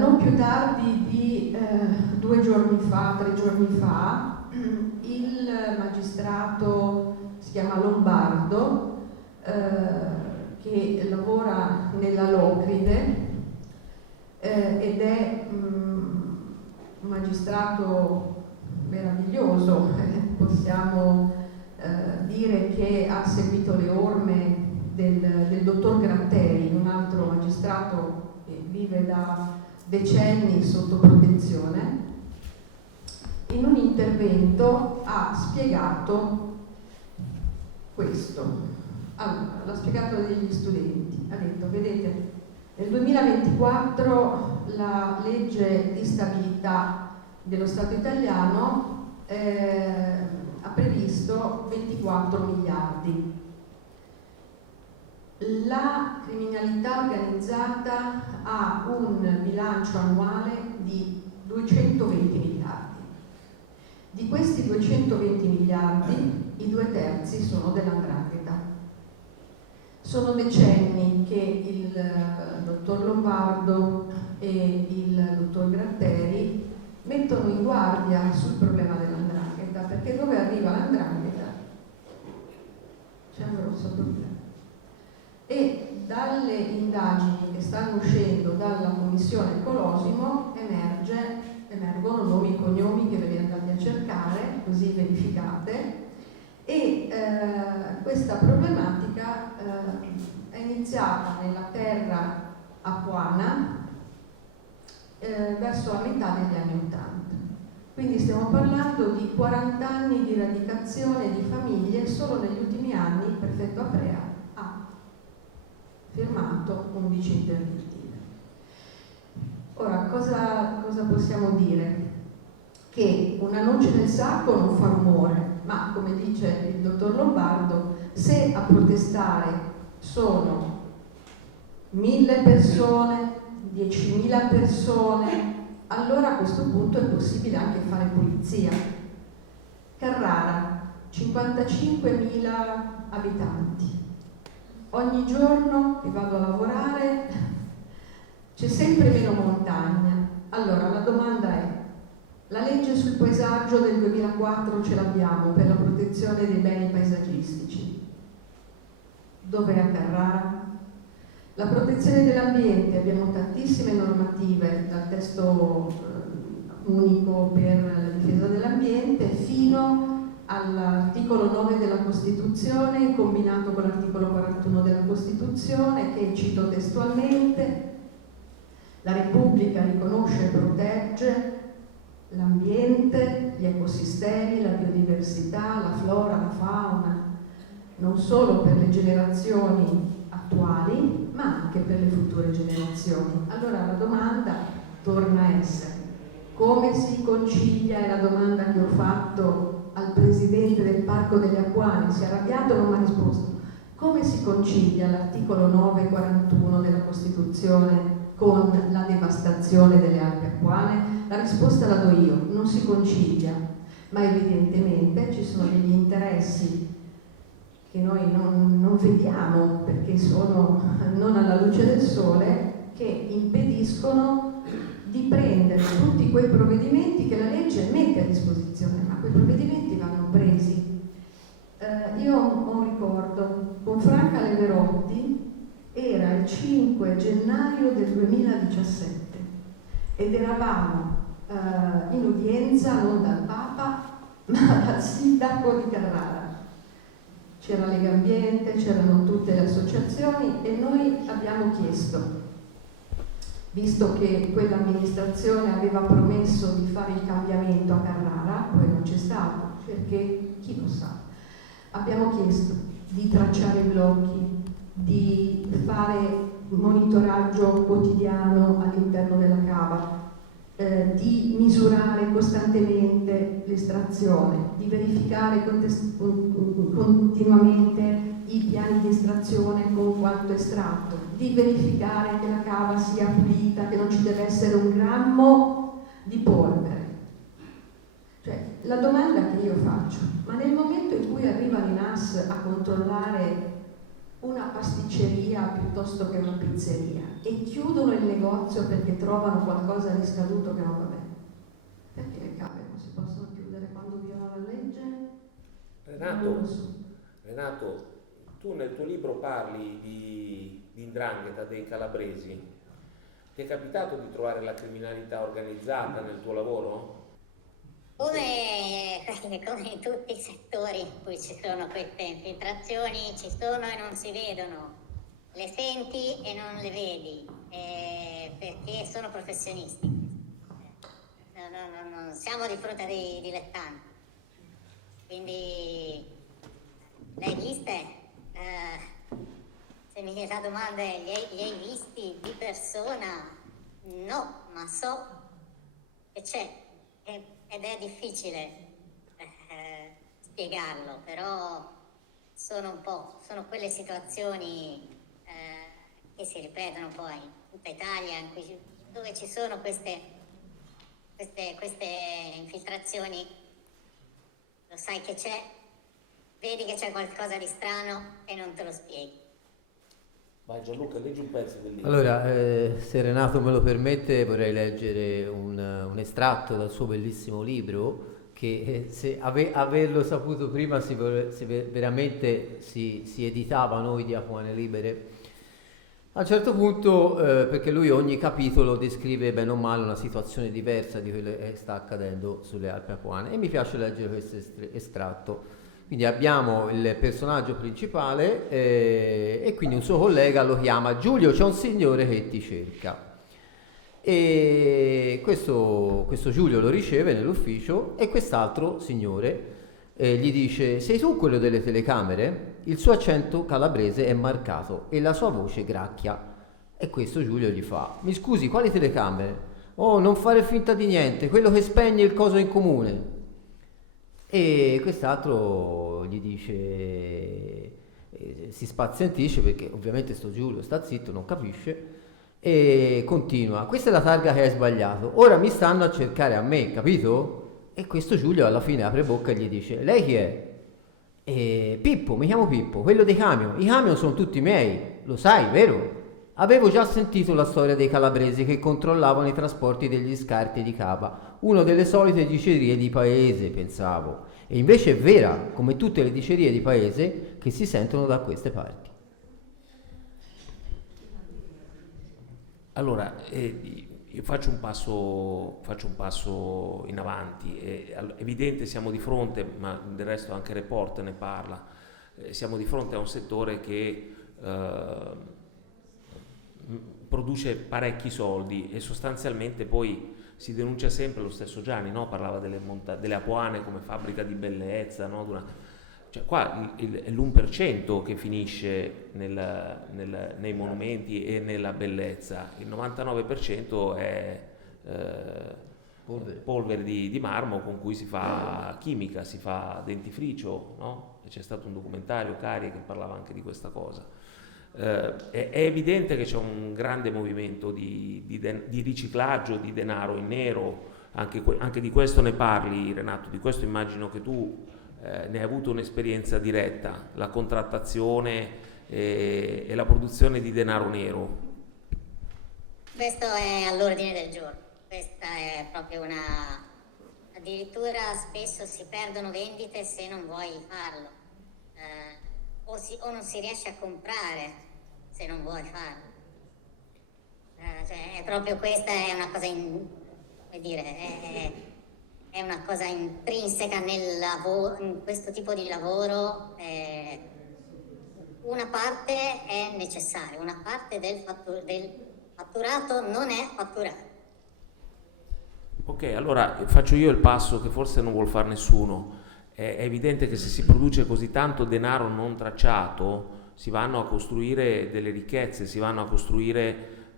Non più tardi di 2 giorni fa, 3 giorni fa, il magistrato si chiama Lombardo, che lavora nella Locride ed è un magistrato meraviglioso, possiamo dire che ha seguito le orme del dottor Gratteri, un altro magistrato che vive da decenni sotto protezione, in un intervento ha spiegato questo. Allora, l'ha spiegato agli studenti, ha detto: vedete, nel 2024 la legge di stabilità dello Stato italiano ha previsto 24 miliardi. La criminalità organizzata ha un bilancio annuale di 220 miliardi. Di questi 220 miliardi, i 2/3 sono dell''ndrangheta. Sono decenni che il dottor Lombardo e il dottor Gratteri mettono in guardia sul problema dell''ndrangheta, perché dove arriva l''ndrangheta c'è un grosso problema. E dalle indagini che stanno uscendo dalla commissione Colosimo emergono nomi e cognomi che ve li andate a cercare, così verificate, e questa problematica è iniziata nella terra apuana verso la metà degli anni '80. Quindi stiamo parlando di 40 anni di radicazione di famiglie. Solo negli ultimi anni il prefetto Aprea ha firmato 11 interdittive. Ora, cosa possiamo dire? Che una noce nel sacco non fa rumore, ma come dice il dottor Lombardo, se a protestare sono 1000 persone, 10.000 persone, allora a questo punto è possibile anche fare pulizia. Carrara, 55.000 abitanti. Ogni giorno che vado a lavorare c'è sempre meno montagna. Allora la domanda è: la legge sul paesaggio del 2004 ce l'abbiamo per la protezione dei beni paesaggistici. Dov'è a Carrara? La protezione dell'ambiente, abbiamo tantissime normative, dal testo unico per la difesa dell'ambiente fino all'articolo 9 della Costituzione, combinato con l'articolo 41 della Costituzione, che cito testualmente: la Repubblica riconosce e protegge l'ambiente, gli ecosistemi, la biodiversità, la flora, la fauna, non solo per le generazioni attuali, ma anche per le future generazioni. Allora la domanda torna a essere: come si concilia? È la domanda che ho fatto al presidente del Parco delle Apuane, si è arrabbiato e non mi ha risposto. Come si concilia l'articolo 941 della Costituzione con la devastazione delle Alpi apuane? La risposta la do io: non si concilia, ma evidentemente ci sono degli interessi che noi non vediamo perché sono non alla luce del sole, che impediscono di prendere tutti quei provvedimenti che la legge mette a disposizione, ma quei provvedimenti vanno presi. Io ho un ricordo, con Franca Leverotti era il 5 gennaio del 2017 ed eravamo in udienza non dal Papa ma dal sindaco di Carrara. C'era Legambiente, c'erano tutte le associazioni e noi abbiamo chiesto, visto che quell'amministrazione aveva promesso di fare il cambiamento a Carrara, poi non c'è stato, perché chi lo sa. Abbiamo chiesto di tracciare i blocchi, di fare monitoraggio quotidiano all'interno della cava, di misurare costantemente l'estrazione, di verificare continuamente i piani di estrazione con quanto estratto, di verificare che la cava sia pulita, che non ci deve essere un grammo di polvere. Cioè, la domanda che io faccio: ma nel momento in cui arriva l'INAS a controllare una pasticceria piuttosto che una pizzeria e chiudono il negozio perché trovano qualcosa di scaduto che non va bene, perché le cave non si possono chiudere quando viola la legge? Renato, tu nel tuo libro parli di 'ndrangheta, dei calabresi. Ti è capitato di trovare la criminalità organizzata nel tuo lavoro? Come in tutti i settori in cui ci sono queste infiltrazioni, ci sono e non si vedono, le senti e non le vedi. perché sono professionisti. Non siamo di fronte a dei dilettanti. Quindi le hai viste? Se la domanda è li hai visti di persona? No, ma so che c'è ed è difficile spiegarlo, però sono quelle situazioni che si ripetono poi in tutta Italia, dove ci sono queste infiltrazioni, lo sai che c'è, vedi che c'è qualcosa di strano e non te lo spieghi. Vai Gianluca, leggi un pezzo del libro. Allora, se Renato me lo permette, vorrei leggere un estratto dal suo bellissimo libro, che se averlo saputo prima veramente si editava noi di Apuane Libere. A un certo punto, perché lui ogni capitolo descrive bene o male una situazione diversa di quello che sta accadendo sulle Alpi Apuane, e mi piace leggere questo estratto. Quindi abbiamo il personaggio principale e quindi un suo collega lo chiama: Giulio, c'è un signore che ti cerca. E questo Giulio lo riceve nell'ufficio e quest'altro signore gli dice: sei tu quello delle telecamere? Il suo accento calabrese è marcato e la sua voce gracchia. E questo Giulio gli fa: mi scusi, quali telecamere? Oh, non fare finta di niente, quello che spegne il coso in comune. E quest'altro gli dice, si spazientisce perché ovviamente sto Giulio sta zitto, non capisce, e continua: questa è la targa che hai sbagliato, ora mi stanno a cercare a me, capito? E questo Giulio alla fine apre bocca e gli dice: lei chi è? E Pippo, mi chiamo Pippo, quello dei camion. I camion sono tutti miei, lo sai, vero? Avevo già sentito la storia dei calabresi che controllavano i trasporti degli scarti di Cava, una delle solite dicerie di paese, pensavo. E invece è vera, come tutte le dicerie di paese che si sentono da queste parti. Allora, io faccio un passo in avanti. È evidente, siamo di fronte, ma del resto anche Report ne parla, siamo di fronte a un settore che produce parecchi soldi e sostanzialmente poi si denuncia sempre lo stesso Gianni, no? Parlava delle Apuane come fabbrica di bellezza, no? Cioè qua è l'1% che finisce nei monumenti e nella bellezza, il 99% è polvere di marmo con cui si fa chimica, si fa dentifricio, no? E c'è stato un documentario, Cari, che parlava anche di questa cosa. È evidente che c'è un grande movimento di riciclaggio di denaro in nero, anche di questo ne parli, Renato, di questo immagino che tu ne hai avuto un'esperienza diretta, la contrattazione e la produzione di denaro nero. Questo è all'ordine del giorno, questa è proprio addirittura spesso si perdono vendite se non vuoi farlo, o non si riesce a comprare se non vuoi farlo. Cioè, è proprio questa è una cosa è una cosa intrinseca nel lavoro, in questo tipo di lavoro. Una parte è necessaria, una parte del fatturato non è fatturato. Ok, allora faccio io il passo che forse non vuol fare nessuno. È evidente che se si produce così tanto denaro non tracciato, si vanno a costruire delle ricchezze, si vanno a costruire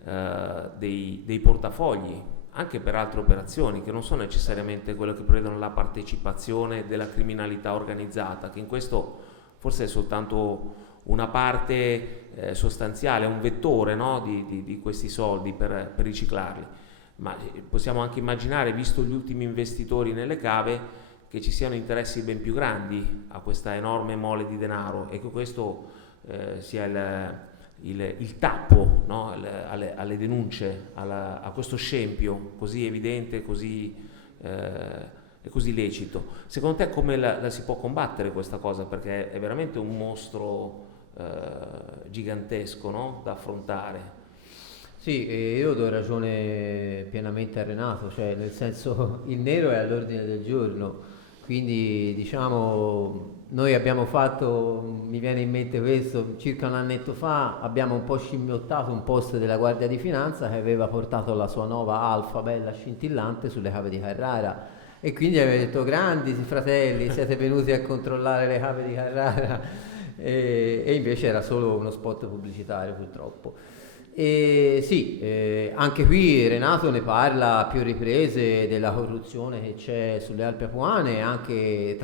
dei portafogli, anche per altre operazioni, che non sono necessariamente quelle che prevedono la partecipazione della criminalità organizzata, che in questo forse è soltanto una parte sostanziale, un vettore, no? di questi soldi per riciclarli. Ma possiamo anche immaginare, visto gli ultimi investitori nelle cave, che ci siano interessi ben più grandi a questa enorme mole di denaro e che questo sia il tappo, no? alle denunce, a questo scempio così evidente e così lecito. Secondo te come la si può combattere questa cosa? Perché è veramente un mostro gigantesco, no? Da affrontare. Sì, io do ragione pienamente a Renato, cioè nel senso il nero è all'ordine del giorno, quindi diciamo Noi abbiamo fatto, mi viene in mente questo, circa un annetto fa abbiamo un po' scimmiottato un post della Guardia di Finanza che aveva portato la sua nuova Alfa bella scintillante sulle cave di Carrara, e quindi aveva detto: grandi fratelli, siete venuti a controllare le cave di Carrara, e invece era solo uno spot pubblicitario, purtroppo. E sì, anche qui Renato ne parla a più riprese della corruzione che c'è sulle Alpi Apuane, anche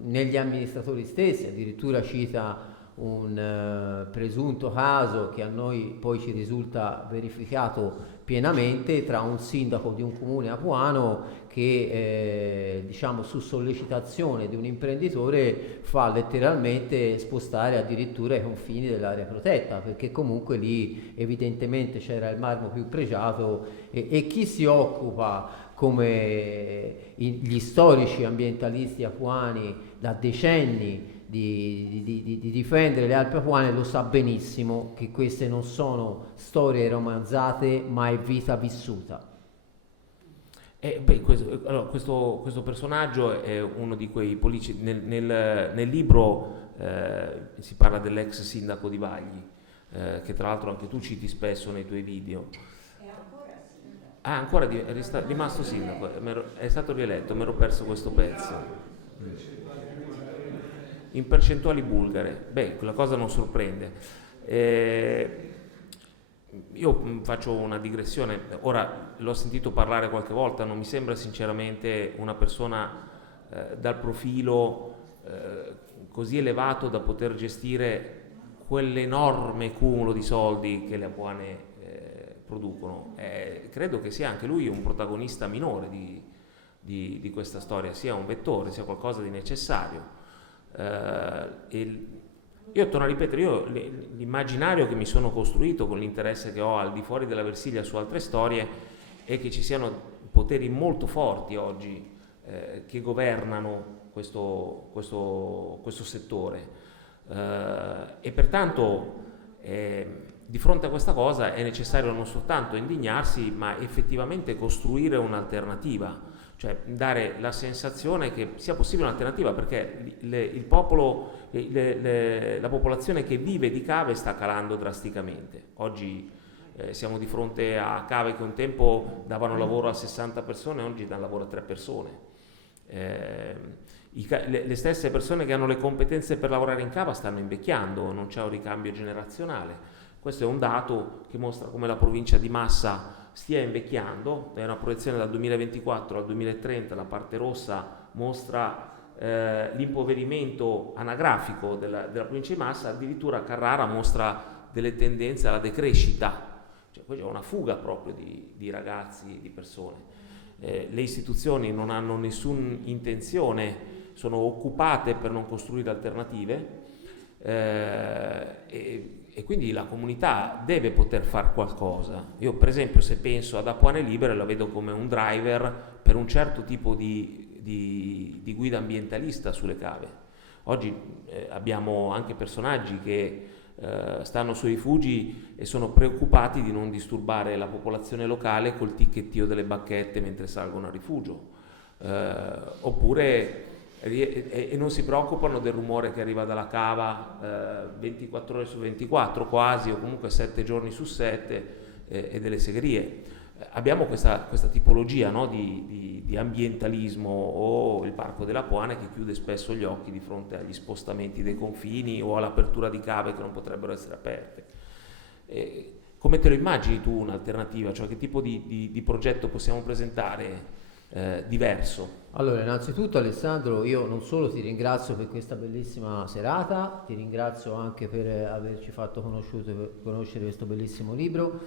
negli amministratori stessi. Addirittura cita un presunto caso che a noi poi ci risulta verificato pienamente, tra un sindaco di un comune apuano che diciamo su sollecitazione di un imprenditore fa letteralmente spostare addirittura i confini dell'area protetta, perché comunque lì evidentemente c'era il marmo più pregiato, e chi si occupa, come gli storici ambientalisti apuani da decenni, di difendere le Alpi Apuane, lo sa benissimo che queste non sono storie romanzate, ma è vita vissuta. Questo personaggio è uno di quei politici. Nel libro si parla dell'ex sindaco di Vagli, che tra l'altro anche tu citi spesso nei tuoi video. È rimasto sindaco, è stato rieletto, mi ero perso questo pezzo. In percentuali bulgare, quella cosa non sorprende. Io faccio una digressione, ora l'ho sentito parlare qualche volta, non mi sembra sinceramente una persona dal profilo così elevato da poter gestire quell'enorme cumulo di soldi che le Apuane producono. Credo che sia anche lui un protagonista minore di questa storia, sia un vettore, sia qualcosa di necessario. Io torno a ripetere, l'immaginario che mi sono costruito con l'interesse che ho al di fuori della Versilia su altre storie è che ci siano poteri molto forti oggi che governano questo settore, e pertanto di fronte a questa cosa è necessario non soltanto indignarsi, ma effettivamente costruire un'alternativa, cioè dare la sensazione che sia possibile un'alternativa, perché il popolo, la popolazione che vive di cave sta calando drasticamente. Oggi siamo di fronte a cave che un tempo davano lavoro a 60 persone, oggi danno lavoro a 3 persone. Le stesse persone che hanno le competenze per lavorare in cava stanno invecchiando, non c'è un ricambio generazionale. Questo è un dato che mostra come la provincia di Massa stia invecchiando. È una proiezione dal 2024 al 2030, la parte rossa mostra l'impoverimento anagrafico della provincia di Massa, addirittura Carrara mostra delle tendenze alla decrescita, cioè poi c'è una fuga proprio di ragazzi, di persone. Le istituzioni non hanno nessuna intenzione, sono occupate per non costruire alternative, e quindi la comunità deve poter fare qualcosa. Io per esempio, se penso ad Apuane Libere, la vedo come un driver per un certo tipo di guida ambientalista sulle cave. Oggi abbiamo anche personaggi che stanno sui rifugi e sono preoccupati di non disturbare la popolazione locale col ticchettio delle bacchette mentre salgono a rifugio, oppure e non si preoccupano del rumore che arriva dalla cava 24 ore su 24 quasi, o comunque 7 giorni su 7, e delle segherie. Abbiamo questa tipologia, no, di ambientalismo, o il Parco delle Apuane che chiude spesso gli occhi di fronte agli spostamenti dei confini o all'apertura di cave che non potrebbero essere aperte. Come te lo immagini tu un'alternativa? Cioè, che tipo di progetto possiamo presentare diverso? Allora, innanzitutto Alessandro, io non solo ti ringrazio per questa bellissima serata, ti ringrazio anche per averci fatto conoscere questo bellissimo libro,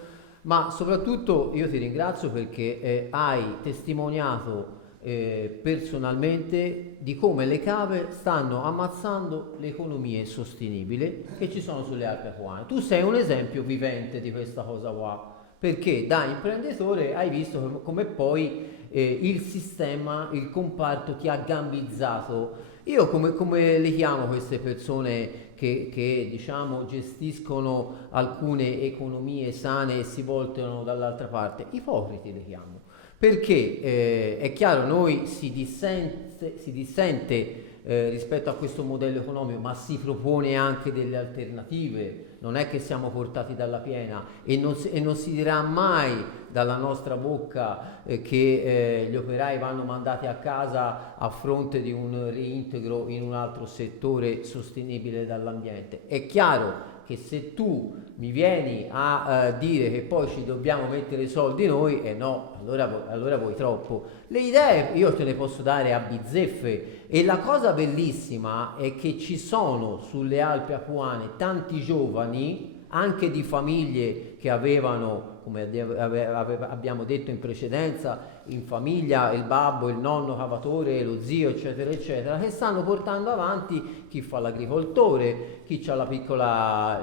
ma soprattutto io ti ringrazio perché hai testimoniato personalmente di come le cave stanno ammazzando l'economia sostenibile che ci sono sulle Alpi Apuane. Tu sei un esempio vivente di questa cosa qua, perché da imprenditore hai visto come poi il sistema, il comparto ti ha gambizzato. Io come le chiamo queste persone che diciamo gestiscono alcune economie sane e si voltano dall'altra parte? Ipocriti le chiamo, perché è chiaro, noi si dissente rispetto a questo modello economico, ma si propone anche delle alternative. Non è che siamo portati dalla piena, e non si dirà mai dalla nostra bocca che gli operai vanno mandati a casa a fronte di un reintegro in un altro settore sostenibile dall'ambiente. È chiaro che se tu mi vieni a dire che poi ci dobbiamo mettere i soldi noi, no, allora vuoi troppo. Le idee io te le posso dare a bizzeffe, e la cosa bellissima è che ci sono sulle Alpi Apuane tanti giovani, anche di famiglie che avevano, come abbiamo detto in precedenza, in famiglia il babbo, il nonno cavatore, lo zio, eccetera, eccetera, che stanno portando avanti chi fa l'agricoltore, chi ha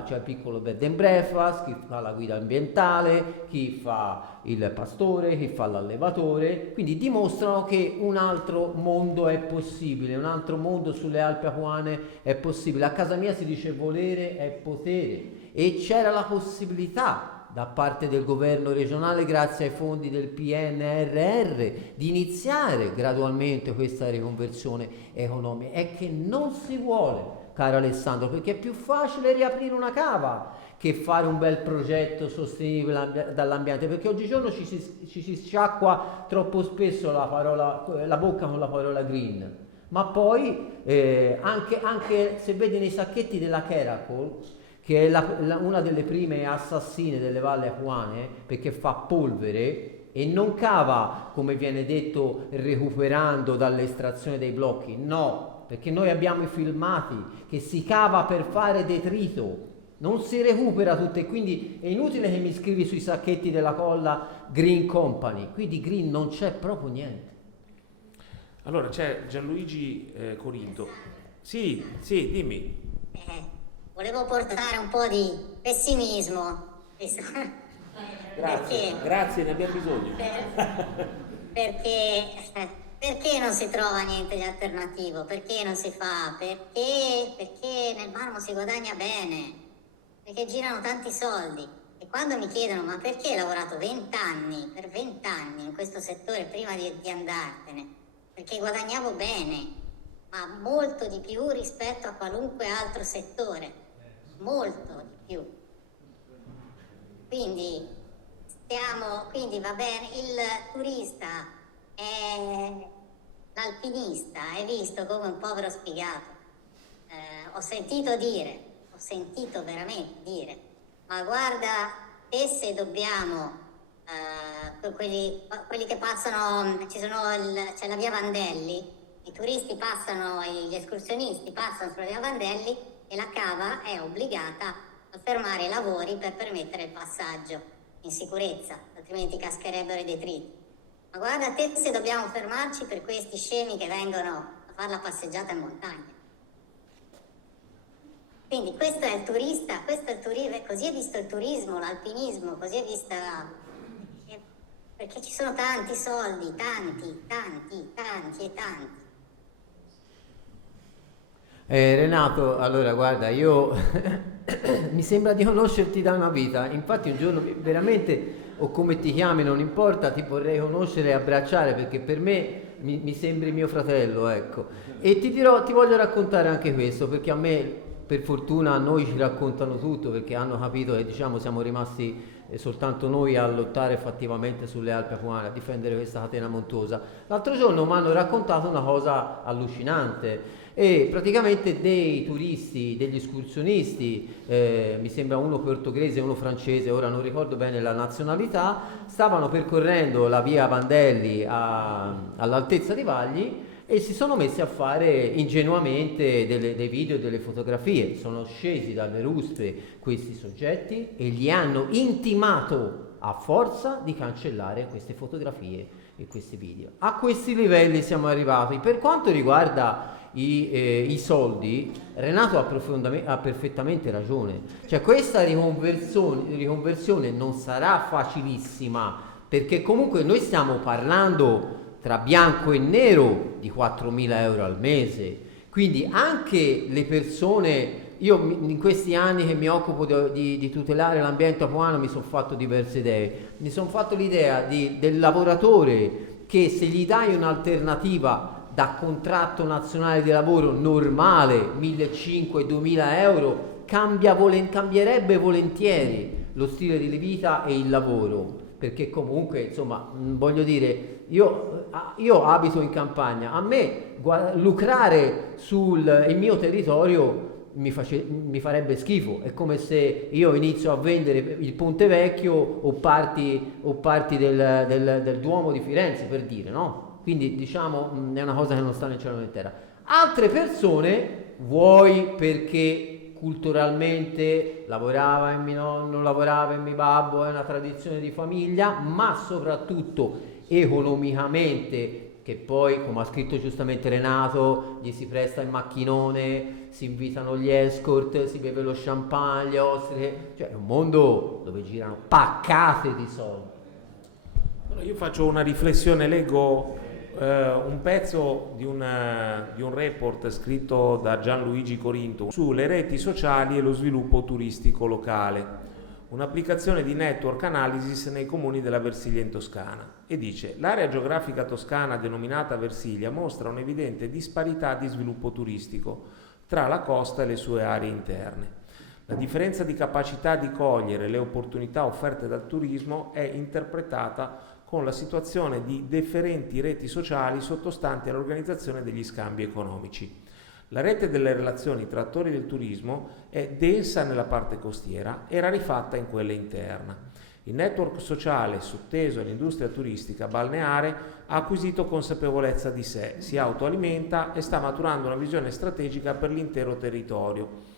il piccolo bed and breakfast, chi fa la guida ambientale, chi fa il pastore, chi fa l'allevatore. Quindi dimostrano che un altro mondo è possibile, un altro mondo sulle Alpi Apuane è possibile. A casa mia si dice volere è potere, e c'era la possibilità da parte del governo regionale, grazie ai fondi del PNRR, di iniziare gradualmente questa riconversione economica. È che non si vuole, caro Alessandro, perché è più facile riaprire una cava che fare un bel progetto sostenibile dall'ambiente, perché oggigiorno ci si sciacqua troppo spesso la bocca con la parola green. Ma poi anche se vedi nei sacchetti della Caracol, che è una delle prime assassine delle valli apuane, perché fa polvere e non cava, come viene detto, recuperando dall'estrazione dei blocchi. No, perché noi abbiamo i filmati che si cava per fare detrito, non si recupera tutto, e quindi è inutile che mi scrivi sui sacchetti della colla Green Company. Qui di green non c'è proprio niente. Allora c'è Gianluigi Corinto. Sì, dimmi. Volevo portare un po' di pessimismo. Grazie, ne abbiamo bisogno. Perché non si trova niente di alternativo? Perché non si fa? Perché nel marmo si guadagna bene, perché girano tanti soldi. E quando mi chiedono ma perché hai lavorato 20 anni, per 20 anni in questo settore prima di andartene? Perché guadagnavo bene, ma molto di più rispetto a qualunque altro settore. Molto di più. Quindi va bene, il turista l'alpinista è visto come un povero sfigato. Ho sentito veramente dire, ma guarda, e se dobbiamo quelli che passano, c'è la via Vandelli, i turisti passano, gli escursionisti passano sulla via Vandelli, e la cava è obbligata a fermare i lavori per permettere il passaggio in sicurezza, altrimenti cascherebbero i detriti. Ma guarda te se dobbiamo fermarci per questi scemi che vengono a fare la passeggiata in montagna. Quindi questo è il turista, così è visto il turismo, l'alpinismo, così è vista, perché ci sono tanti soldi, tanti. Renato, allora guarda, io mi sembra di conoscerti da una vita, infatti un giorno veramente, o come ti chiami non importa, ti vorrei conoscere e abbracciare, perché per me mi sembri mio fratello, ecco. E ti voglio raccontare anche questo, perché a me, per fortuna, a noi ci raccontano tutto, perché hanno capito che siamo rimasti soltanto noi a lottare fattivamente sulle Alpi Apuane, a difendere questa catena montuosa. L'altro giorno mi hanno raccontato una cosa allucinante, e praticamente dei turisti, degli escursionisti, mi sembra uno portoghese e uno francese, ora non ricordo bene la nazionalità, stavano percorrendo la via Vandelli all'altezza di Vagli, e si sono messi a fare ingenuamente dei video e delle fotografie. Sono scesi dalle ruspe questi soggetti e gli hanno intimato a forza di cancellare queste fotografie e questi video. A questi livelli siamo arrivati. Per quanto riguarda i soldi, Renato ha perfettamente ragione. Cioè, questa riconversione non sarà facilissima, perché comunque noi stiamo parlando tra bianco e nero di 4.000 euro al mese. Quindi anche le persone, io in questi anni che mi occupo di tutelare l'ambiente apuano, mi sono fatto diverse idee. Mi sono fatto l'idea del lavoratore che, se gli dai un'alternativa da contratto nazionale di lavoro normale 1.500-2.000 euro cambierebbe volentieri lo stile di vita e il lavoro, perché comunque insomma voglio dire, io abito in campagna, a me lucrare sul mio territorio mi farebbe schifo. È come se io inizio a vendere il Ponte Vecchio o parti del Duomo di Firenze, per dire, no? Quindi diciamo è una cosa che non sta nel cielo né in terra. Altre persone, vuoi perché culturalmente lavorava in mio nonno, lavorava in mio babbo, è una tradizione di famiglia, ma soprattutto economicamente, che poi, come ha scritto giustamente Renato, gli si presta il macchinone, si invitano gli escort, si beve lo champagne, le ostriche, cioè è un mondo dove girano paccate di soldi. Allora, io faccio una riflessione, leggo un pezzo di un report scritto da Gianluigi Corinto sulle reti sociali e lo sviluppo turistico locale, un'applicazione di network analysis nei comuni della Versilia in Toscana, e dice: l'area geografica toscana denominata Versilia mostra un'evidente disparità di sviluppo turistico tra la costa e le sue aree interne. La differenza di capacità di cogliere le opportunità offerte dal turismo è interpretata con la situazione di differenti reti sociali sottostanti all'organizzazione degli scambi economici. La rete delle relazioni tra attori del turismo è densa nella parte costiera e rarefatta in quella interna. Il network sociale sotteso all'industria turistica balneare ha acquisito consapevolezza di sé, si autoalimenta e sta maturando una visione strategica per l'intero territorio.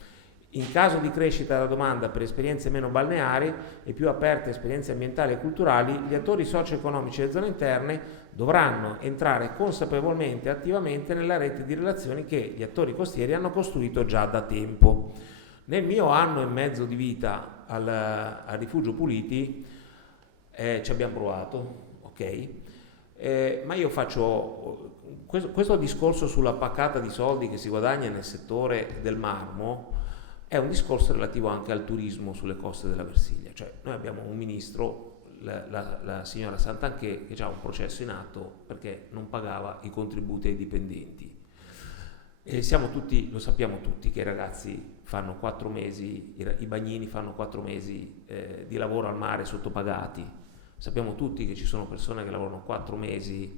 In caso di crescita della domanda per esperienze meno balneari e più aperte a esperienze ambientali e culturali, gli attori socio-economici delle zone interne dovranno entrare consapevolmente e attivamente nella rete di relazioni che gli attori costieri hanno costruito già da tempo. Nel mio anno e mezzo di vita al Rifugio Puliti ci abbiamo provato, ok? Ma io faccio questo discorso sulla paccata di soldi che si guadagna nel settore del marmo. È un discorso relativo anche al turismo sulle coste della Versilia, cioè noi abbiamo un ministro, la signora Santanchè, che ha un processo in atto perché non pagava i contributi ai dipendenti, e lo sappiamo tutti che i ragazzi fanno 4 mesi, i bagnini fanno 4 mesi di lavoro al mare sottopagati, sappiamo tutti che ci sono persone che lavorano 4 mesi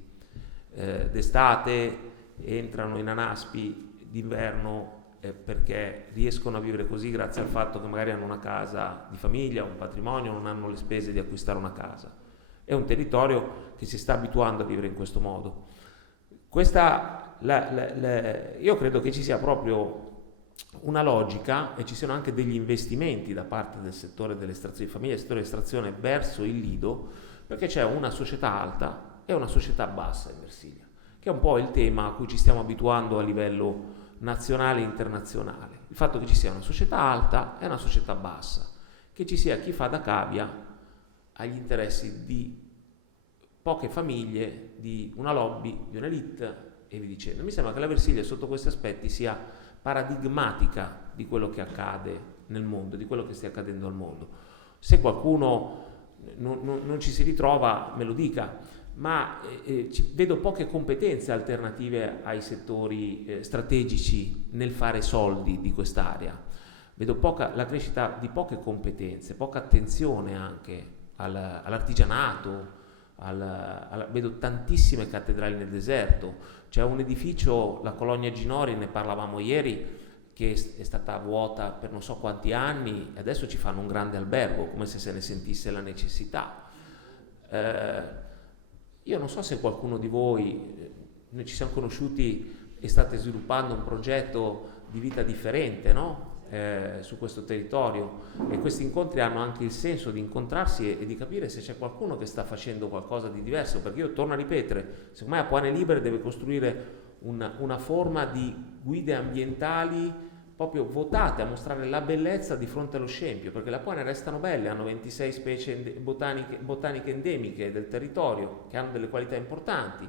d'estate, entrano in Anaspi d'inverno perché riescono a vivere così grazie al fatto che magari hanno una casa di famiglia, un patrimonio, non hanno le spese di acquistare una casa. È un territorio che si sta abituando a vivere in questo modo. Io credo che ci sia proprio una logica e ci siano anche degli investimenti da parte del settore dell'estrazione di famiglia, del settore dell'estrazione verso il lido, perché c'è una società alta e una società bassa in Versilia, che è un po' il tema a cui ci stiamo abituando a livello nazionale e internazionale. Il fatto che ci sia una società alta e una società bassa, che ci sia chi fa da cavia agli interessi di poche famiglie, di una lobby, di un'elite e vi dicendo. Mi sembra che la Versilia sotto questi aspetti sia paradigmatica di quello che accade nel mondo, di quello che sta accadendo al mondo. Se qualcuno non ci si ritrova, me lo dica, ma vedo poche competenze alternative ai settori strategici nel fare soldi di quest'area. Vedo la crescita di poche competenze, poca attenzione anche all'artigianato, vedo tantissime cattedrali nel deserto. C'è un edificio, la Colonia Ginori, ne parlavamo ieri, che è stata vuota per non so quanti anni e adesso ci fanno un grande albergo, come se ne sentisse la necessità. Io non so se qualcuno di voi, noi ci siamo conosciuti e state sviluppando un progetto di vita differente, no? Su questo territorio, e questi incontri hanno anche il senso di incontrarsi e di capire se c'è qualcuno che sta facendo qualcosa di diverso, perché io torno a ripetere, secondo me Apuane Libere deve costruire una forma di guide ambientali proprio votate a mostrare la bellezza di fronte allo scempio, perché le Apuane restano belle, hanno 26 specie botaniche endemiche del territorio che hanno delle qualità importanti.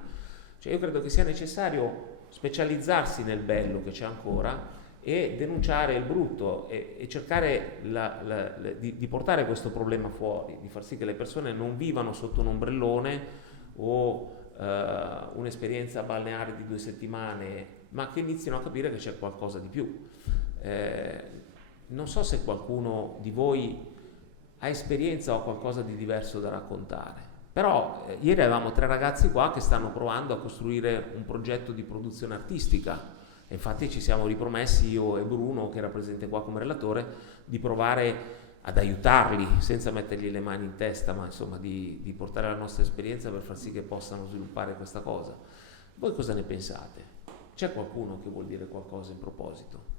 Cioè io credo che sia necessario specializzarsi nel bello che c'è ancora e denunciare il brutto e cercare di portare questo problema fuori, di far sì che le persone non vivano sotto un ombrellone o un'esperienza balneare di 2 settimane, ma che iniziano a capire che c'è qualcosa di più. Non so se qualcuno di voi ha esperienza o qualcosa di diverso da raccontare, però ieri avevamo 3 ragazzi qua che stanno provando a costruire un progetto di produzione artistica, e infatti ci siamo ripromessi, io e Bruno, che era presente qua come relatore, di provare ad aiutarli senza mettergli le mani in testa, ma insomma di portare la nostra esperienza per far sì che possano sviluppare questa cosa. Voi cosa ne pensate? C'è qualcuno che vuol dire qualcosa in proposito?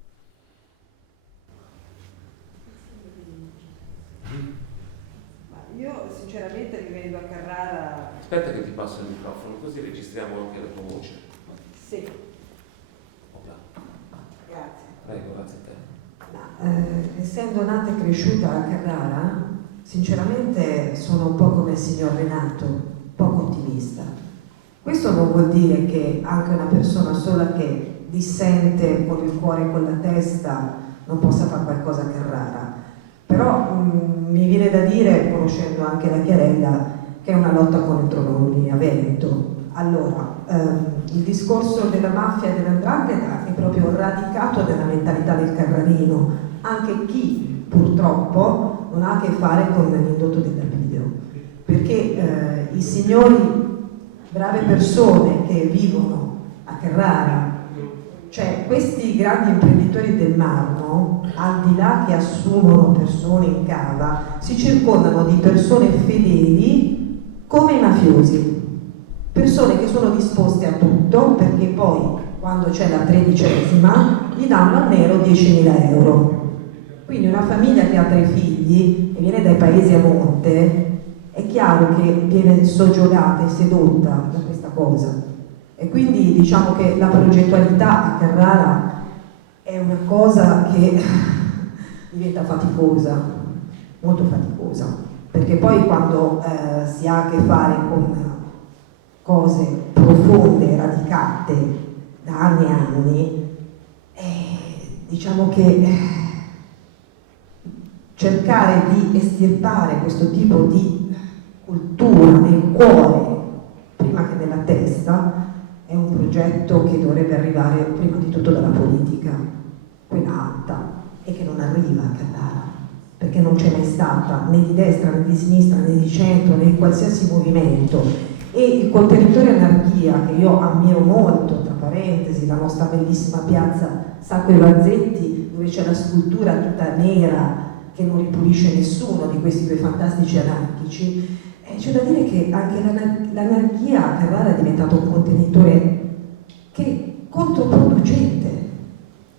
Io sinceramente vivendo a Carrara... Aspetta che ti passo il microfono, così registriamo anche la tua voce. Sì. Opla. Grazie. Prego, grazie a te. Essendo nata e cresciuta a Carrara, sinceramente sono un po' come il signor Renato, poco ottimista. Questo non vuol dire che anche una persona sola che dissente con il cuore e con la testa non possa fare qualcosa a Carrara. Però mi viene da dire, conoscendo anche la Chiarella, che è una lotta contro l'Uni a Veneto. Allora, il discorso della mafia e dell''ndrangheta è proprio radicato nella mentalità del carrarino, anche chi purtroppo non ha a che fare con l'indotto del lapidio, perché i signori, brave persone che vivono a Carrara, cioè questi grandi imprenditori del marmo, al di là che assumono persone in cava, si circondano di persone fedeli come i mafiosi. Persone che sono disposte a tutto, perché poi quando c'è la 13ª gli danno al nero 10.000 euro. Quindi una famiglia che ha 3 figli e viene dai paesi a monte, è chiaro che viene soggiogata e sedotta da questa cosa. E quindi diciamo che la progettualità a Carrara è una cosa che diventa faticosa, molto faticosa, perché poi quando si ha a che fare con cose profonde, radicate da anni e anni, diciamo che cercare di estirpare questo tipo di cultura nel cuore prima che nella testa è un progetto che dovrebbe arrivare prima di tutto dalla politica, quella alta, e che non arriva a Carrara, perché non c'è mai stata né di destra né di sinistra né di centro né di qualsiasi movimento. E il contenitore anarchia, che io ammiro molto, tra parentesi, la nostra bellissima piazza Sacco e Vanzetti, dove c'è la scultura tutta nera che non ripulisce nessuno di questi 2 fantastici anarchici, c'è da dire che anche l'anarchia a Carrara è diventato un contenitore che è controproducente.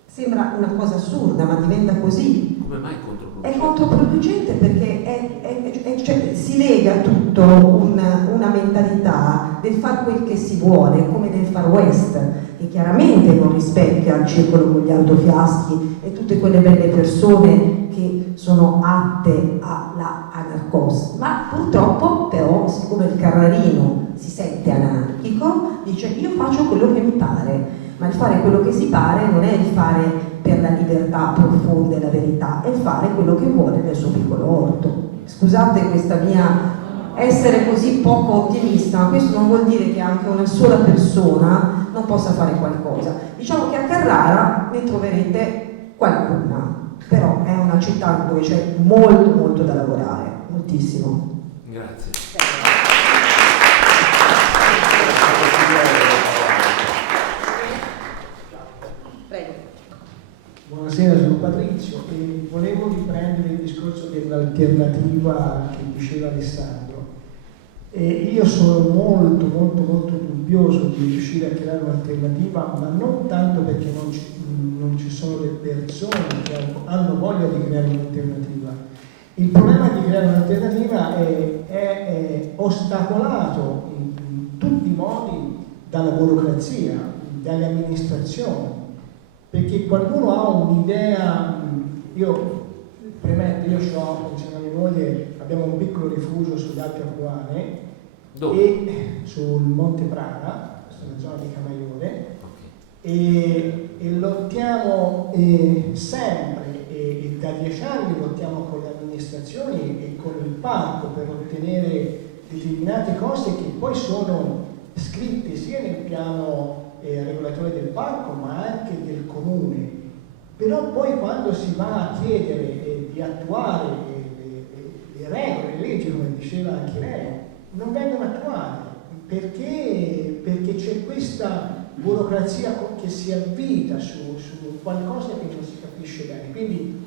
Sembra una cosa assurda, ma diventa così. Come mai controproducente? È controproducente perché cioè, si lega tutto una mentalità del far quel che si vuole, come nel Far West, che chiaramente non rispecchia il circolo con gli autofiaschi e tutte quelle belle persone che sono atte alla anarcos. Ma purtroppo però, siccome il carrarino si sente anarchico, dice io faccio quello che mi pare. Ma il fare quello che si pare non è il fare per la libertà profonda e la verità, è il fare quello che vuole nel suo piccolo orto. Scusate questa mia essere così poco ottimista, ma questo non vuol dire che anche una sola persona non possa fare qualcosa. Diciamo che a Carrara ne troverete qualcuna, però è una città dove c'è molto molto da lavorare, moltissimo. Grazie. Buonasera, sono Patrizio e volevo riprendere il discorso dell'alternativa che diceva Alessandro. Io sono molto dubbioso di riuscire a creare un'alternativa, ma non tanto perché non ci sono le persone che hanno voglia di creare un'alternativa. Il problema di creare un'alternativa è ostacolato in tutti i modi dalla burocrazia, dalle amministrazioni. Perché qualcuno ha un'idea, io premetto, io ho, insieme a mia moglie, abbiamo un piccolo rifugio sugli Alpi Apuane e sul Monte Prada, nella zona di Camaiore, e lottiamo sempre, e da 10 anni lottiamo con le amministrazioni e con il parco per ottenere determinate cose che poi sono scritte sia nel piano regolatore del parco ma anche del comune, però poi quando si va a chiedere di attuare le regole, le leggi, come diceva anche lei, non vengono attuate perché c'è questa burocrazia che si avvita su qualcosa che non si capisce bene. Quindi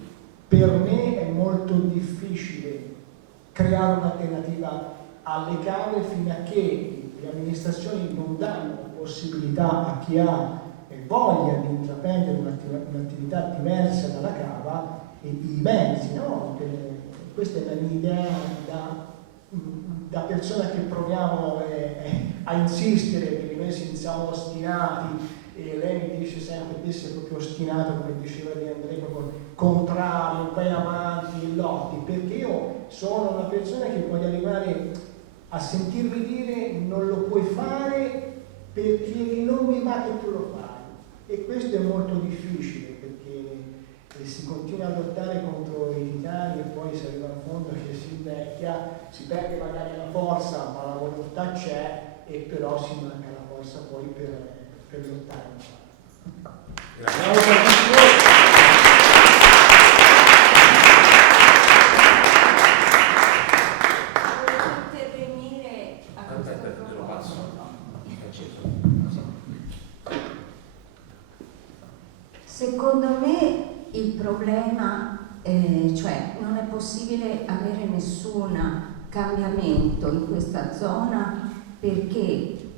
per me è molto difficile creare un'alternativa alle cave fino a che le amministrazioni non danno possibilità a chi ha voglia di intraprendere un'attività diversa dalla cava e i mezzi, no? Questa è la mia idea da persona che proviamo a insistere, perché noi siamo ostinati, e lei mi dice sempre che sei proprio ostinato, come diceva di Andrea, proprio contrario, vai avanti e lotti, perché io sono una persona che voglio arrivare a sentirmi dire non lo puoi fare perché non mi va che tu lo fai, e questo è molto difficile perché si continua a lottare contro i titani e poi si arriva al fondo che si invecchia, si perde magari la forza ma la volontà c'è, e però si manca la forza poi per lottare. Secondo me il problema, cioè non è possibile avere nessun cambiamento in questa zona perché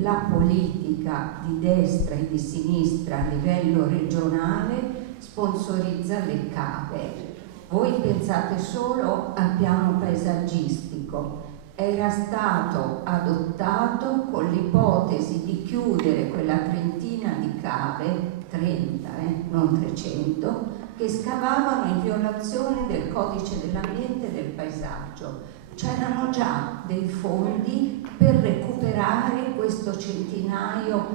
la politica di destra e di sinistra a livello regionale sponsorizza le cave. Voi pensate solo al piano paesaggistico. Era stato adottato con l'ipotesi di chiudere quella trentina di cave, 30, non 300, che scavavano in violazione del codice dell'ambiente e del paesaggio. C'erano già dei fondi per recuperare questo centinaio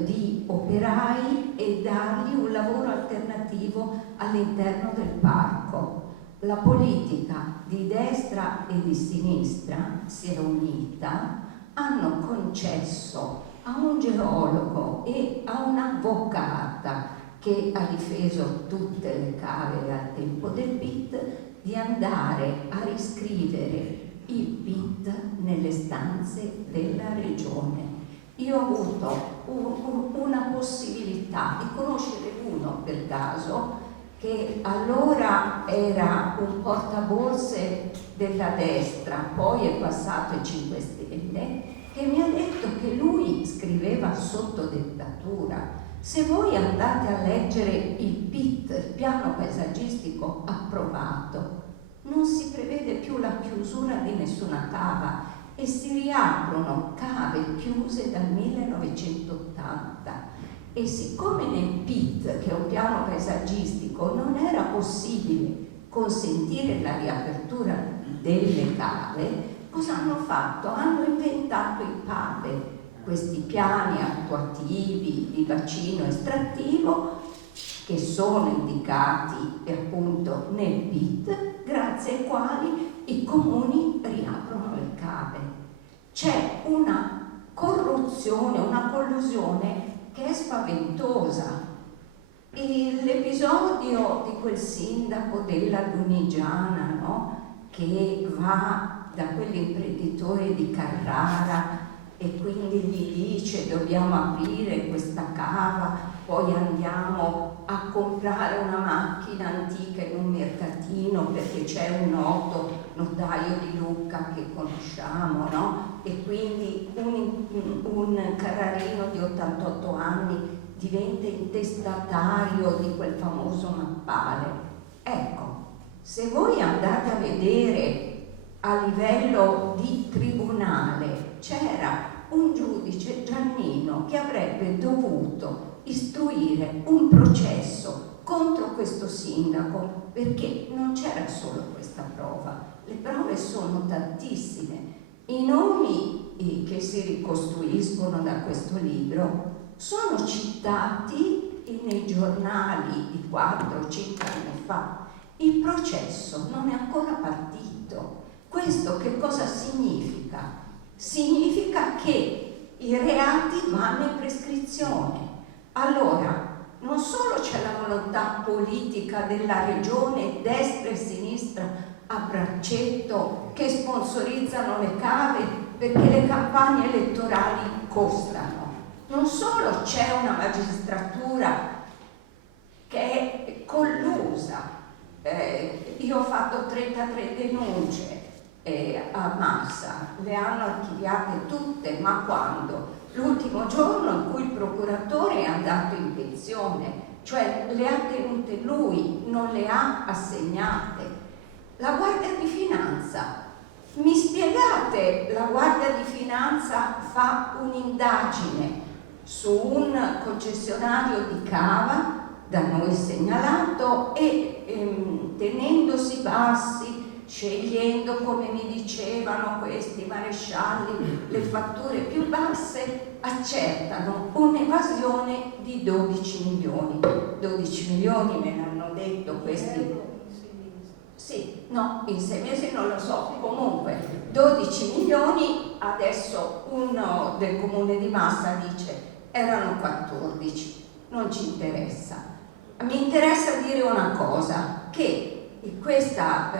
di operai e dargli un lavoro alternativo all'interno del parco. La politica di destra e di sinistra si è unita, hanno concesso a un geologo e a un'avvocata che ha difeso tutte le cave al tempo del PIT di andare a riscrivere il PIT nelle stanze della regione. Io ho avuto una possibilità di conoscere uno per caso che allora era un portaborse della destra, poi è passato ai 5 Stelle, che mi ha detto che lui scriveva sotto dettatura. Se voi andate a leggere il PIT, il piano paesaggistico approvato, non si prevede più la chiusura di nessuna cava e si riaprono cave chiuse dal 1980. E siccome nel PIT, che è un piano paesaggistico, non era possibile consentire la riapertura delle cave, cosa hanno fatto? Hanno inventato i PAVE, questi piani attuativi di bacino estrattivo che sono indicati appunto nel PIT, grazie ai quali i comuni riaprono le cave. C'è una corruzione, una collusione che è spaventosa. E l'episodio di quel sindaco della Lunigiana, no? Che va da quell'imprenditore di Carrara e quindi gli dice dobbiamo aprire questa cava, poi andiamo a comprare una macchina antica in un mercatino perché c'è un noto notaio di Lucca che conosciamo, no? E quindi un carrarino di 88 anni diventa intestatario di quel famoso mappale. Ecco, se voi andate a vedere a livello di tribunale, c'era un giudice, Giannino, che avrebbe dovuto istruire un processo contro questo sindaco perché non c'era solo questa prova, le prove sono tantissime. I nomi che si ricostruiscono da questo libro sono citati nei giornali di 4 o 5 anni fa. Il processo non è ancora partito. Questo che cosa significa? Significa che i reati vanno in prescrizione. Allora, non solo c'è la volontà politica della regione, destra e sinistra a braccetto, che sponsorizzano le cave perché le campagne elettorali costano, non solo c'è una magistratura che è collusa. Io ho fatto 33 denunce a Massa, le hanno archiviate tutte, ma quando? L'ultimo giorno in cui il procuratore è andato in pensione, cioè le ha tenute lui, non le ha assegnate. La Guardia di Finanza, mi spiegate, la Guardia di Finanza fa un'indagine su un concessionario di cava da noi segnalato e tenendosi bassi, scegliendo, come mi dicevano questi marescialli, le fatture più basse, accertano un'evasione di 12 milioni. 12 milioni me l'hanno detto questi. Sì, no, in 6 mesi non lo so, comunque 12 milioni, adesso uno del comune di Massa dice erano 14, non ci interessa. Mi interessa dire una cosa, che questa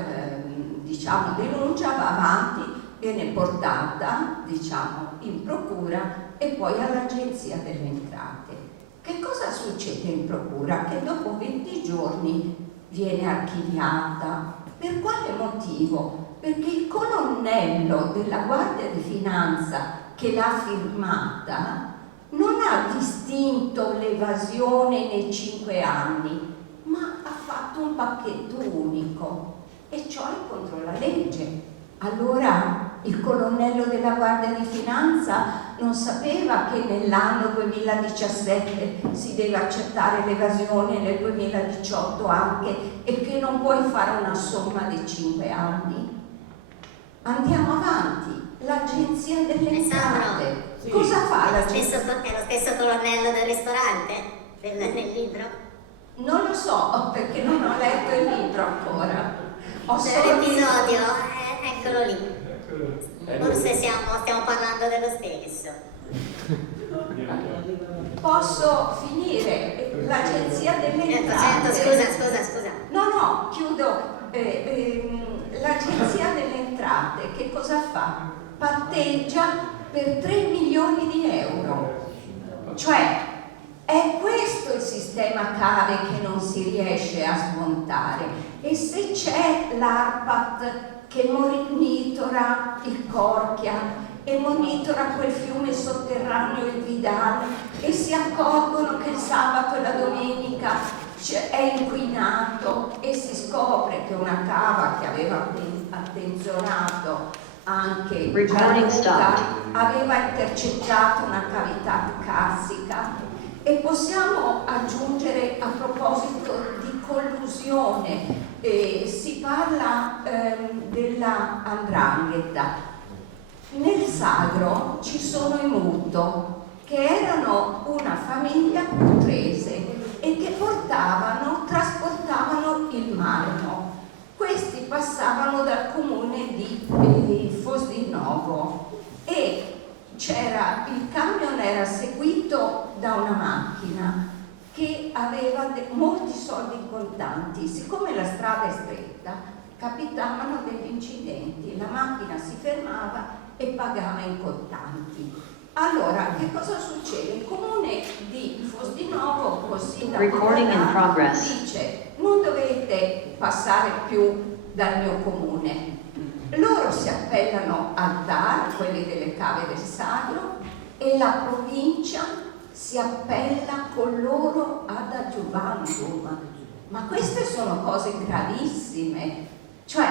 diciamo denuncia va avanti, viene portata diciamo in procura e poi all'Agenzia delle Entrate. Che cosa succede in procura? Che dopo 20 giorni viene archiviata. Per quale motivo? Perché il colonnello della Guardia di Finanza che l'ha firmata non ha distinto l'evasione nei 5 anni, ma ha fatto un pacchetto unico, e ciò è contro la legge. Allora il colonnello della Guardia di Finanza non sapeva che nell'anno 2017 si deve accettare l'evasione, nel 2018 anche, e che non puoi fare una somma di 5 anni? Andiamo avanti. L'Agenzia delle Entrate. Sì. Cosa fa l'Agenzia? È lo stesso colonnello del ristorante nel libro? Non lo so, perché non ho letto il libro ancora. C'è l'episodio, eccolo lì. Forse stiamo parlando dello stesso. Posso finire? L'Agenzia delle Entrate. Scusa. No, chiudo. L'Agenzia delle Entrate che cosa fa? Patteggia per 3 milioni di euro. Cioè, è questo il sistema cave che non si riesce a smontare. E se c'è l'ARPAT che monitora il Corchia e monitora quel fiume sotterraneo, il Vidal, e si accorgono che il sabato e la domenica è inquinato e si scopre che una cava che aveva attenzionato anche Gianluca aveva intercettato una cavità carsica. E possiamo aggiungere, a proposito di collusione, si parla della 'ndrangheta. Nel Sagro ci sono i Muto, che erano una famiglia putrese e che trasportavano il marmo. Questi passavano dal comune di Fosdinovo e il camion era seguito da una macchina che aveva molti soldi in contanti. Siccome la strada è stretta, capitavano degli incidenti, la macchina si fermava e pagava in contanti. Allora, che cosa succede? Il comune di Fosdinovo, così da dice: non dovete passare più dal mio comune. Loro si appellano al TAR, quelli delle cave del Sagro, e la provincia si appella con loro ad adjuvandum. Ma queste sono cose gravissime. Cioè,